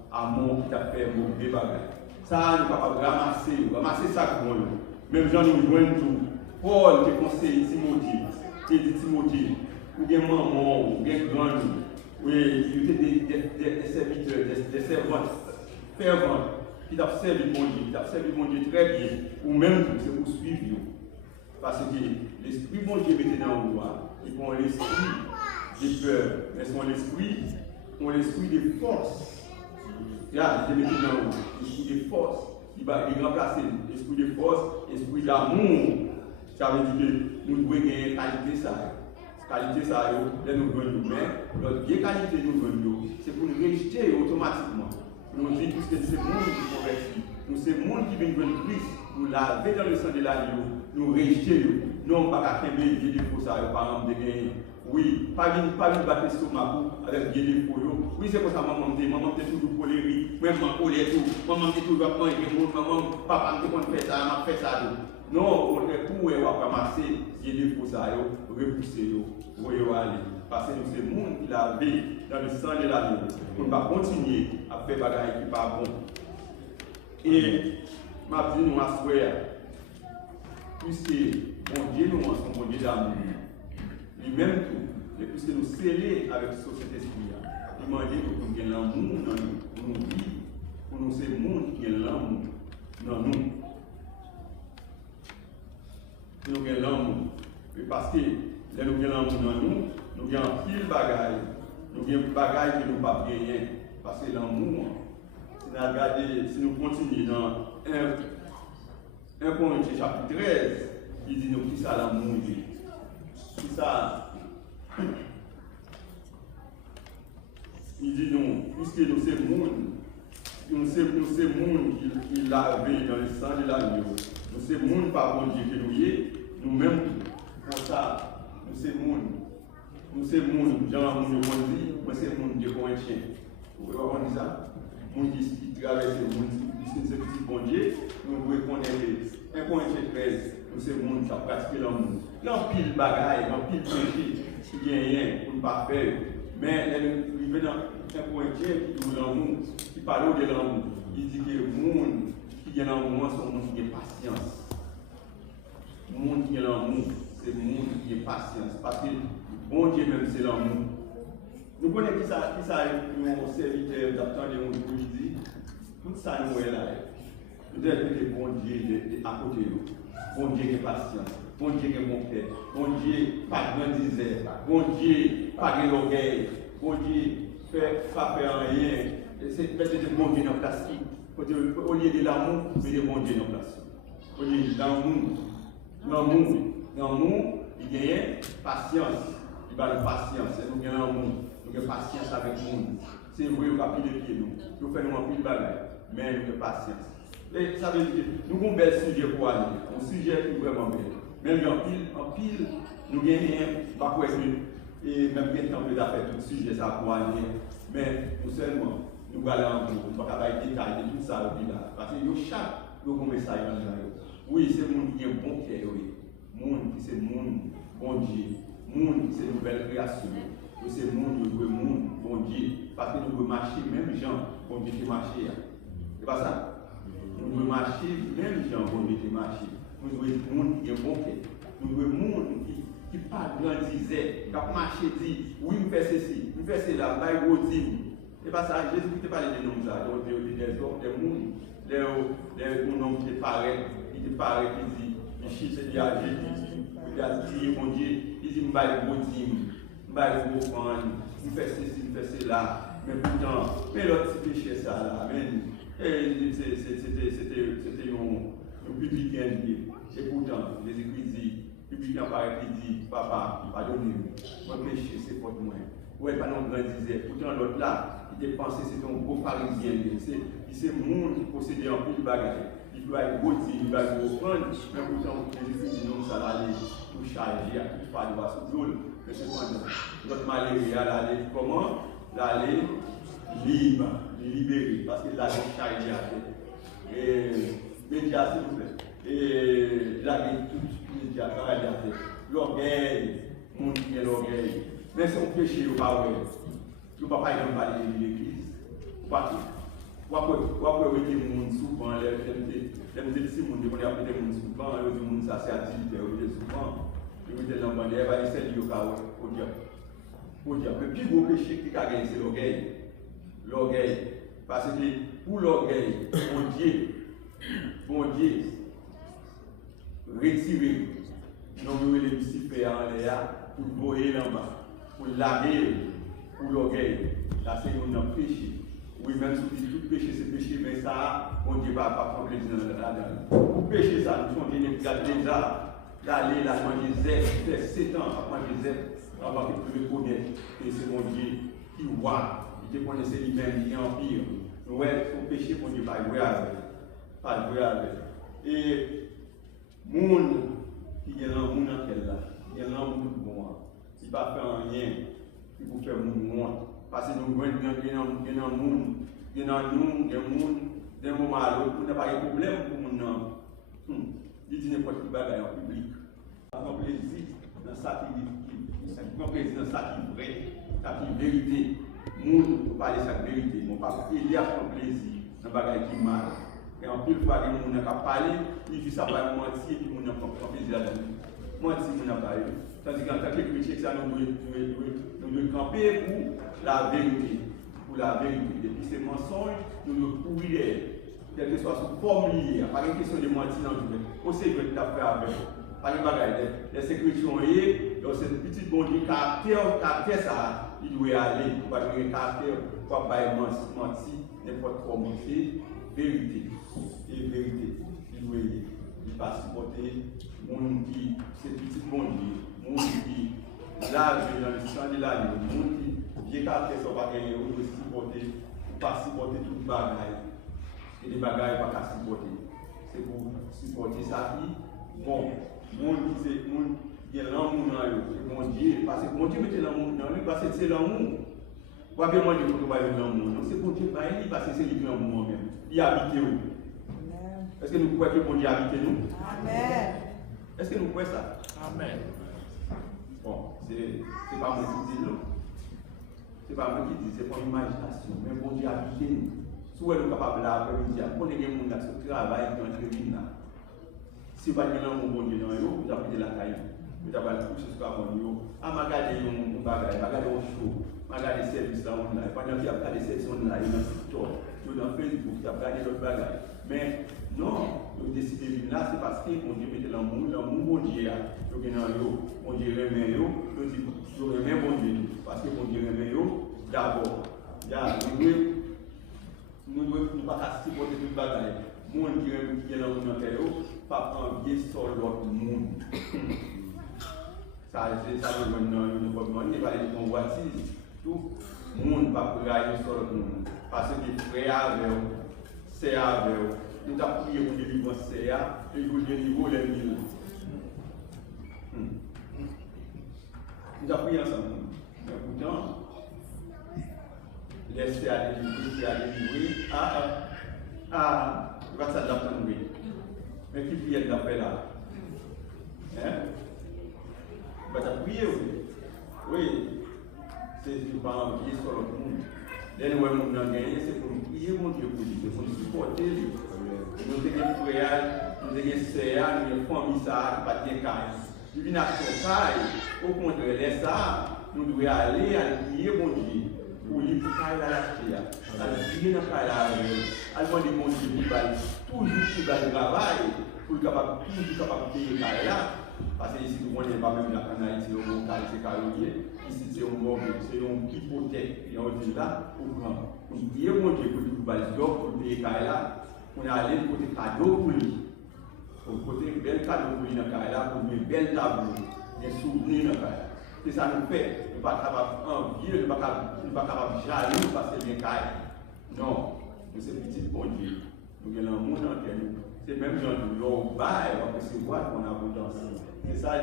qui a fait mauvais bagage. Ça, nous sommes capables de ramasser ça pour nous. Même gens nous joignent tout. Paul qui conseille Timothée, qui dit Timothée, ou bien maman, ou bien grand, oui, il était des serviteurs, des servantes, ferventes. Qui t'a servi mon Dieu très bien, ou même c'est pour suivre. Parce que l'esprit mon Dieu était dans le roi, il prend l'esprit de peur, mais son l'esprit de force. Là, il était dans le roi, l'esprit de force, il va remplacer l'esprit de force, l'esprit d'amour. Ça veut dire que nous devons gagner qualité ça. Qualité ça, là nous devons nous mettre, notre bien qualité nous devons, c'est pour nous rejeter automatiquement. Nous disons puisque c'est le monde qui convertit, nous c'est le monde qui vient de Christ, nous laver dans le sang de l'agneau, nous rejeter, non pas qu'à faire des défauts, ça, par exemple, de gagner. Oui, pas une battre l'estomac avec des défauts. Oui, c'est pour ça que maman était toujours colérique, même maman colère tout, maman était toujours à manger, maman, papa me fait ça, m'a fait ça. Non, on est pour ramasser des défauts, ça, repousser, pour aller. Parce que nous c'est le monde qui l'a vu dans le sang de l'agneau. On va continuer à faire des choses qui ne sont pas bonnes. Et je dis nous assurer, puisque mon Dieu nous est son Dieu d'amour, lui-même tout, et puisque nous scellés avec cet esprit, il m'a dit que nous avons l'amour dans nous, pour nous vivre, pour nous c'est le monde qui a l'amour dans nous. Nous avons l'amour. Parce que nous avons l'amour dans nous, nous avons pile de bagages. Nous avons des bagages que nous ne pouvons pas gagner. Parce que l'amour, si nous continuons dans 1 Corinthiens chapitre 13, il dit nous qui ça l'amour. Qui ça? Il dit nous, puisque nous sommes le monde, nous sommes le monde qui l'a lavé dans le sang de l'agneau. Nous sommes le monde par bon Dieu que nous y est, nous-mêmes, pour ça, nous sommes le monde. Nous sommes le monde, Jean-Amour de Mondi, moi c'est le monde de Corinthiens. Vous pouvez voir ça? monde qui traverse le monde, c'est petit bon Dieu, nous devons connaître 1 Corinthiens 13, nous c'est le monde qui a pratiqué l'amour. Il y a un pile bagaille, un pile péché, qui a rien pour ne pas faire. Mais il vient dans 1 Corinthiens qui dit l'amour, qui parle de l'amour. Il dit que le monde qui a l'amour, c'est le monde qui a patience. Le monde qui a l'amour, c'est le monde qui a patience. Parce que bon Dieu même c'est l'amour. Nous connaissons qui ça nos serviteurs d'attendre de monde pour lui dire, tout ça nous est là. Peut-être que bon Dieu est à côté de nous. Bon Dieu qui a patience. Bon Dieu qui a bon cœur. Bon Dieu pas de disère. Bon Dieu pas de l'orgueil. Bon Dieu pas faire rien. C'est peut-être bon Dieu dans la place. Au lieu de l'amour, c'est de bon Dieu dans la place. Au lieu de l'amour, il y a patience. Il va de patience. Nous avons l'amour. Nous avons patience avec le monde. C'est vrai, nous avons pile de pied. Nous faisons un pile de bagaille. Mais nous avons patience. Et ça veut dire que nous avons un bel sujet pour aller. Un sujet qui est vraiment bel. Même en pile, nous gagnons et même bien temps de faire tout sujet ça pour aller. Mais nous seulement, nous allons nous ne pouvons pas détailler de tout ça au village. Parce que chaque nous avons un message dans le oui, c'est le monde qui est bon cœur. Monde qui c'est monde bon Dieu. Monde qui c'est une nouvelle création. C'est le monde qui est bon Dieu. Parce que nous devons marcher même gens bon Dieu qui marche. C'est pas ça? Nous devons marcher même gens bon Dieu qui marche. Nous devons être monde qui est bon cœur. Nous devons être monde qui pas grandisait, qui a marché dit, oui, je fais ceci, je fais cela, je vais dire. C'est pas ça, Jésus qui te parle de nous, ça, des hommes, des hommes qui te paraît, qui dit, il chie, il a dit, mon Dieu, il dit, je vais vous dire, je vais vous prendre, je fais ceci, je fais cela, mais pourtant, mais l'autre petit péché, ça, là, c'était un public et pourtant, les écrits disent, public en paraît qui dit, papa, pardonnez-moi, mon péché, c'est pour moi. Ouais, pas non grand disait, pourtant l'autre là, il était pensé c'est un gros pharisien, c'est le monde qui possédait un peu de bagages. Il doit être beau, il doit être beau prendre, mais pourtant, les écrits disent non, ça va aller tout charger, à tout faire de bas sous l'eau. Mais cependant, notre malheur, il allait comment? L'aller libre, libéré, parce qu'il allait charger à terre. Et, médias, s'il vous plaît. Et j'avais tout les médias, travailler à terre. L'orgueil, mon qui est l'orgueil. Mais c'est un péché, vous ne pouvez pas parler de l'église. Vous pouvez mettre les gens souvent, les petits gens, vous pouvez appeler les gens souvent, les gens ça c'est activité, vous pouvez souvent, vous mettez dans le bandeau, vous allez essayer de dire au diable. Le plus gros péché qui a gagné, c'est l'orgueil. L'orgueil. Parce que pour l'orgueil, bon Dieu, retirer, nous les Lucifer en l'air pour voyer en bas. Pour laver, pour l'orgueil. Là, c'est un péché. Oui, même si tout péché, c'est péché, mais ça, on ne dit pas prendre plaisir là-dedans. Pour pécher ça, nous sommes déjà d'aller là, manger zèbre, faire 7 ans à manger zèbre, avant que tu le connaisses. Et c'est mon Dieu qui voit, il te connaissait lui-même, il est en pire. Nous, ouais, son péché, on ne dit pas jouer avec. Pas jouer avec. Et, monde qui est dans le monde en quel là, il y a un monde bon. Il ne va pas faire rien qui vous fait monde. Parce que nous voyons qu'il y a un monde, il y a des moments à l'autre, vous n'avez pas de problème pour le monde. Il dit n'importe quel bagage en public. Un plaisir dans ça qui est vrai, ça qui est vérité. Nous ne pouvons pas parler de cette vérité, nous ne pouvons pas aider à faire plaisir dans le bagage qui mal. Et en plus, il faut que nous n'avons pas parlé, il dit ça va mentir et puis nous n'avons pas plaisir à nous. Mentir, nous n'avons pas eu. Tandis qu'en tant que chrétien, nous devons camper pour la vérité. Pour la vérité. Depuis ces mensonges, nous devons courir, quelle que soit sous forme liée. Pas une question de mentir dans le monde. On sait que tu as fait avec. Pas une bagaille. Les sécuritions, dans cette petite bonne caractère, ça, il doit aller. Il doit avoir un caractère pour ne pas mentir, n'importe comment. C'est vérité. Et vérité. Il doit aller. Il ne pas supporter monde qui, c'est petit bon Dieu, monde qui, là, dans le sang de l'année, monde qui, bien caractère, ça va gagner, on doit supporter, pas supporter toute bagaille. Et des bagailles, pas qu'à supporter. C'est pour supporter ça qui, bon, monde qui, c'est monde qui est l'amour dans eux, c'est mon Dieu, parce que mon Dieu mettait l'amour dans lui, parce que c'est l'amour. Vous avez demandé pour nous dans le monde. C'est pour Dieu, parce que c'est lui qui est en nous même. Il habite où? Est-ce que nous croyons que bon Dieu habite nous? Amen. Est-ce que nous croyons ça? Amen. Bon, c'est pas moi qui dis non. C'est pas moi qui dis, c'est pour l'imagination. Mais bon Dieu habite nous. Si vous êtes capable l'après-midi, pour les gens qui travaillent dans le tribunal, si vous avez un bon Dieu dans vous, vous avez la caille. Vous avez couché sur la bonne. Ah, regardez un bagage, regardez un show, regardez des services online. Pendant qu'il y a des services online, dans TikTok, dans Facebook, il y a regardé d'autres bagages. Mais non, vous décidez de venir là, c'est parce que mon Dieu mette l'amour bon Dieu, vous venez dans l'eau, mon Dieu remet l'eau, vous dites, je remets mon Dieu, parce que mon Dieu remet l'eau, d'abord, nous devons pas casser pour des bagages. Mon Dieu qui est dans le monde, pas envier sur l'autre monde. Ça, c'est ça le monde, il va aller de convoitise. Tout le monde va aller sur l'autre monde. Parce que frère avec c'est avec nous avons prié pour délivrance CA et pour délivrer les mille. Nous avons prié ensemble. Mais pourtant, les CA délivrer, il va s'adapter. Mais qui prie d'après là? Hein? Il va prier, oui. C'est pas envier sur l'autre monde. Dès que nous avons gagné, c'est pour nous prier, mon Dieu, pour nous supporter. Nous avons des prières, nous avons des CA, nous avons des familles, pas de cas. Nous venons à son cas, au contraire, laisse ça, nous devons aller prier, mon Dieu, pour lui faire la lâcheté. Alors, prier dans le cas là, alors, mon Dieu, toujours pour le travail, pour toujours capable de payer le cas là. Parce que ici, nous ne pas même la canalité, on a c'est carrière. Ici, c'est un mort, c'est une hypothèque. Et on dit là, pour prier mon Dieu, pour nous balayer, pour payer là, on a allé côté cadeau pour lui. Pour côté bel cadeau pour lui dans là, pour une belle table, des souvenirs dans là. C'est ça nous fait. Nous ne sommes pas capables d'envier, nous ne sommes pas capables de jalouser parce que c'est bien caille. Non, nous sommes petits bon Dieu. Nous avons un monde entre nous. C'est même genre de l'eau bail, on peut se voir qu'on a abondance. C'est ça, et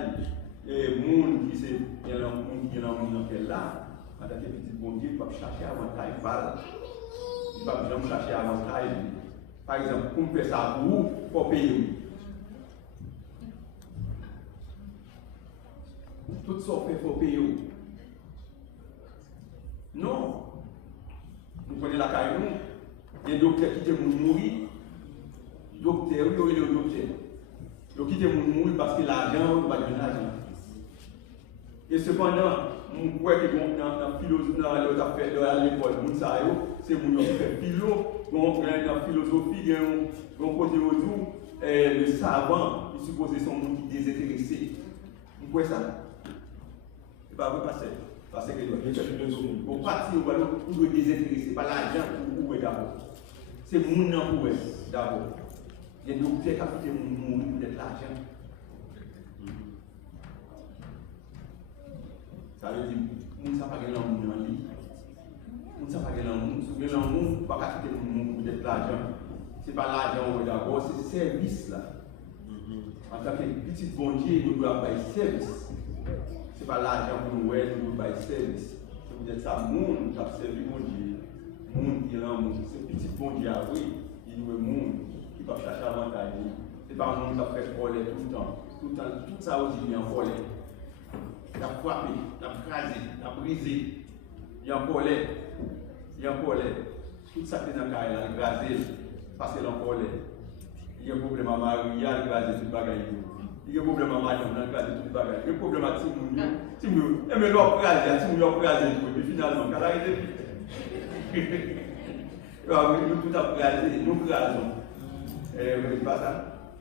le monde qui est dans le monde là, en tant que petit bon Dieu, il va chercher avantage. Il va jamais chercher avantage. Par exemple, pour faire ça pour vous, pour payer. Tout ça fait pour payer. Non. Nous prenons la caille, il y a des docteurs qui te mourir. Docteur, oui, le docteur. Donc, il était mourir parce que l'argent, va donner l'argent. Et cependant, je crois que dans la philosophie, dans l'école, c'est mon qui fait philo, dans la philosophie, on côté autour, le savant, il suppose son monde qui est désintéressé. Vous croyez ça? C'est pas vrai, parce que au parti, on doit désintéresser, pas l'argent pour vous d'abord. C'est mon nom pour vous d'abord. Il y a des docteurs qui ont fait mourir pour l'argent. Ça veut dire que nous ne savons pas que l'amour est en ligne. Nous ne savons pas que l'amour, si l'amour, nous ne pas quitter pour l'argent. Ce n'est pas l'argent d'abord, c'est le service là. En tant que petit bon Dieu, nous devons faire service. Ce n'est pas l'argent pour nous, nous devons faire service. C'est peut-être ça, monde qui a servi mon Dieu. Monde qui est l'amour. C'est petit bon Dieu, oui, il nous est monde. Qui va chercher avantage. Ce n'est pas un monde qui a fait voler tout le temps. Tout ça aussi vient voler. Il a frappé, il a crasé, il a brisé. Il y a un volet. Il y a un volet. Tout ça qui est dans le carré, il a crasé, passé dans le volet. Il y a un problème à Marie, il a crasé tout le bagage. Il y a un problème à Marie, il a crasé tout le bagage. Il y a un problème à Timoun. Mais l'on crasé, Timoun a crasé tout. Et finalement, quand il a arrêté, nous tout a crasé, nous crasons. C'est pas ça.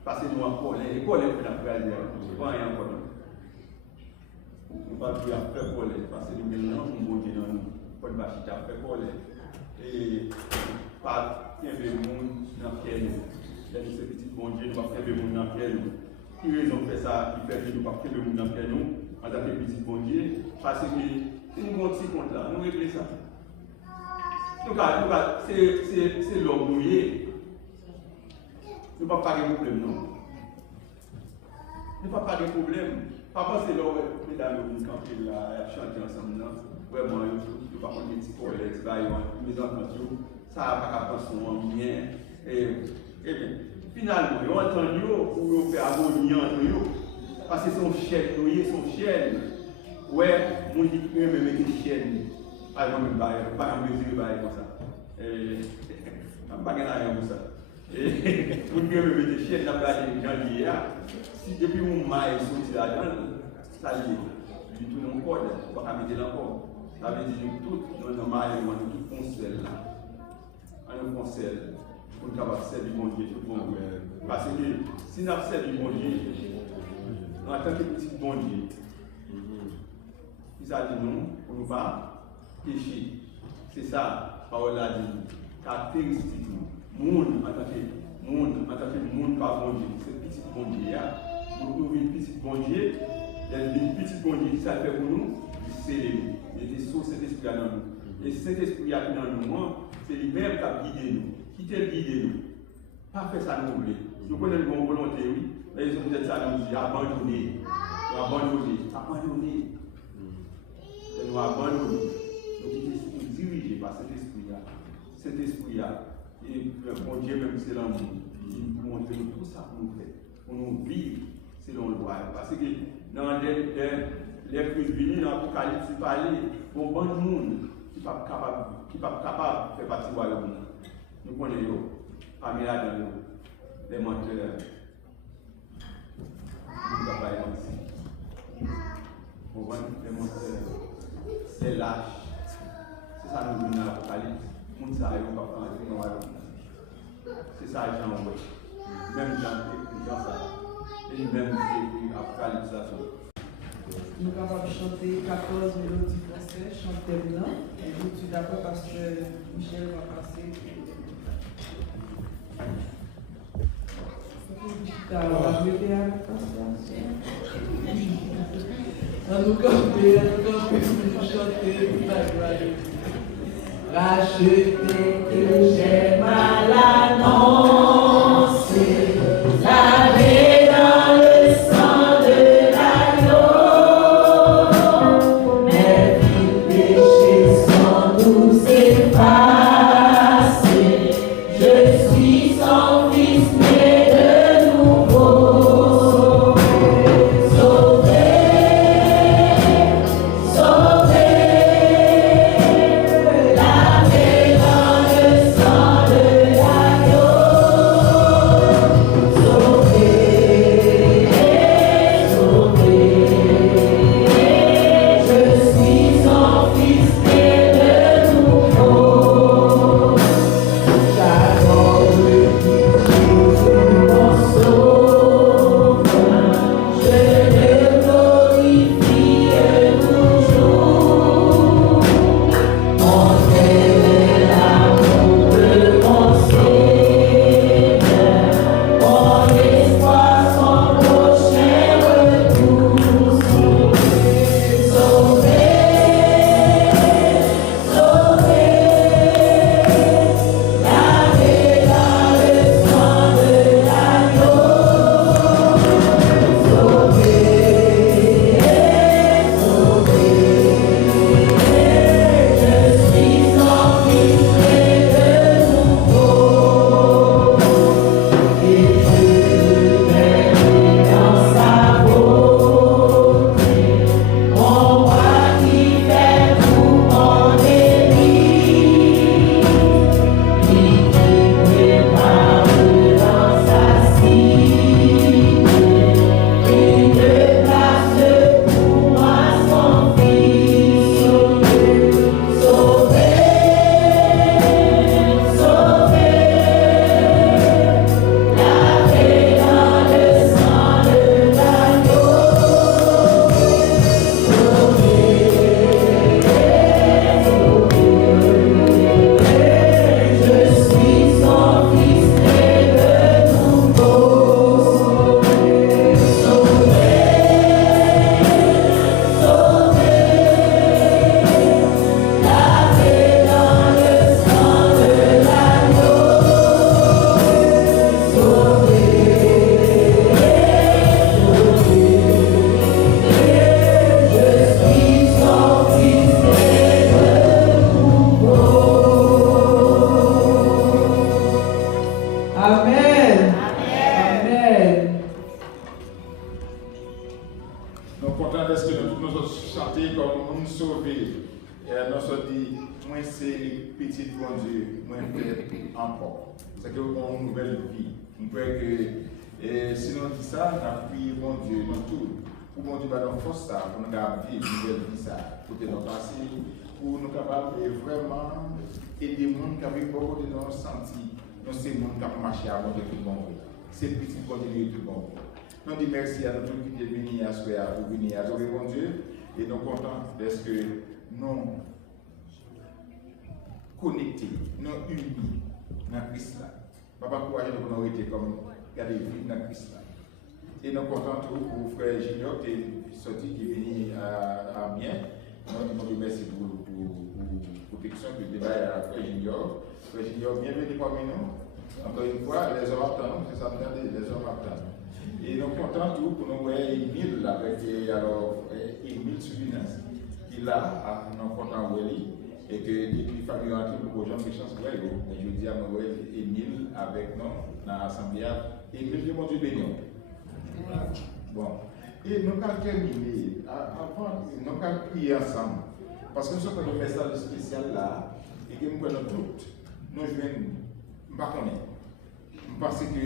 Parce que nous avons les collègues qui ont fait c'est pas rien encore. Nous ne pouvons pas faire collègues parce que nous avons un bon Dieu dans nous. Nous ne pouvons pas faire collègues. Et pas qu'il y ait des gens dans le pied. Il y a ce petit bon Dieu, nous ne pouvons pas faire des gens dans le pied. Qui raison fait ça, qui fait que nous ne pouvons pas faire des gens dans le pied en tant que petit bon Dieu. Parce que si nous avons un petit compte là, nous réglons ça. C'est l'homme mouillé. Nous ne pouvons pas de problème, non. Nous ne pouvons pas de problème. Pas penser là, mesdames, vous campez là, chanter ensemble, non. vraiment, il ne pas prendre des petits collègues, mes enfants, ça n'a pas qu'à penser en bien. Et bien, finalement, ils ont entendu pour faire agonie entre eux. Parce que son chef, son chaîne. Ouais, mon dit que même mettre chaîne. Pas même pas en mesure comme ça. Je ne pas rien pour ça. Et pour que me mettre chaîne dans la janvier, si depuis mon maille sorti là-dedans, ça lié. Du tout non code, pas mettre l'encore. Ça veut dire que tout notre maille, tout conseil là. Un conseil pour nous capables de servir mon Dieu, tout le monde. Parce que si nous servons mon Dieu, en tant que petit bon Dieu, il a dit non, pour nous pas pécher. C'est ça, parole a dit, caractéristique, monde en tant que monde par bon Dieu, c'est petit bon Dieu. Pour nous, une petite bon Dieu, une petite bon Dieu, ça fait pour nous, c'est les sources de l'esprit dans nous. Et cet esprit qui est dans nous, c'est lui-même qui a guidé nous. Qui t'a guidé nous? Pas faire ça nous voulons. Nous connaissons une bonne volonté, oui. Mais ils ont peut-être ça nous dit abandonner. Abandonner. Et nous abandonner. Nous diriger par cet esprit-là. Cet esprit-là. Et bon Dieu, même c'est l'amour. Il nous montre tout ça pour nous faire. Pour nous vivre selon le droit. Parce que dans les prises venues dans l'Apocalypse, il parlait au bon monde qui n'est pas capable de faire partie du royaume. Nous connaissons parmi là dans les menteurs. Nous ne pas ici. Au bon les menteurs, c'est lâche. C'est ça nous dit dans l'Apocalypse. Nous ne savons pas faire entrer dans le royaume. C'est ça Jean oui. Même Jean écrit dans ça. Et même écrit Apocalypse là. Nous sommes capables de chanter 14 mélodies françaises, chanter blanc. Et je suis d'accord parce que Michel va passer. Nous camper, nous chanter, racheter que j'aime à l'annoncer, laver dans le sang de l'agneau, mes vies péchés sont tous effacés, je suis son fils né de nouveau, sauvé, sauvé. Lavé dans le sang de l'agneau. Amen. Amen. Nous sommes contents de ce que nous chanter comme nous sauver. Et nous sommes dit, moi c'est petit bon Dieu, moi fait encore. C'est que nous avons une nouvelle vie. Nous croyons que si nous disons ça, nous avons prié bon Dieu dans tout. Pour bon Dieu va nous force ça, pour nous vivre une nouvelle vie ça, pour nous passer, pour nous capables vraiment aider les gens qui ont beaucoup de nous sentir. Nous c'est les gens qui ont marché avant de tout le monde. C'est petit bon Dieu tout le monde. Nous disons merci à nous tous qui sont venus à ce pour venir adorer mon Dieu et nous sommes contents de ce que nous connectés, nous unis dans Christ là. Papa, courage de nous arrêter comme garder vivre dans Christ là. Et nous sommes contents pour frère Junior qui est sorti, qui est venu à bien. Nous disons merci pour la protection que le débat à frère Junior. Frère Junior, bienvenue parmi nous. Encore une fois, les hommes attendent, c'est ça, les hommes attendent. Et nous sommes contents pour nous voir Emile avec Emile Subinance, qui là, nous sommes contents de lui, et que depuis Fabien Anti, pour Jean Méchance, je dis à nous voir Emile avec nous dans l'Assemblée. Emile, je m'en dis béni. Bon, et nous allons terminer, avant, nous allons prier ensemble, parce que nous sommes dans un message spécial là, et que nous prenons toutes, nous jouons, je ne sais pas, je pense que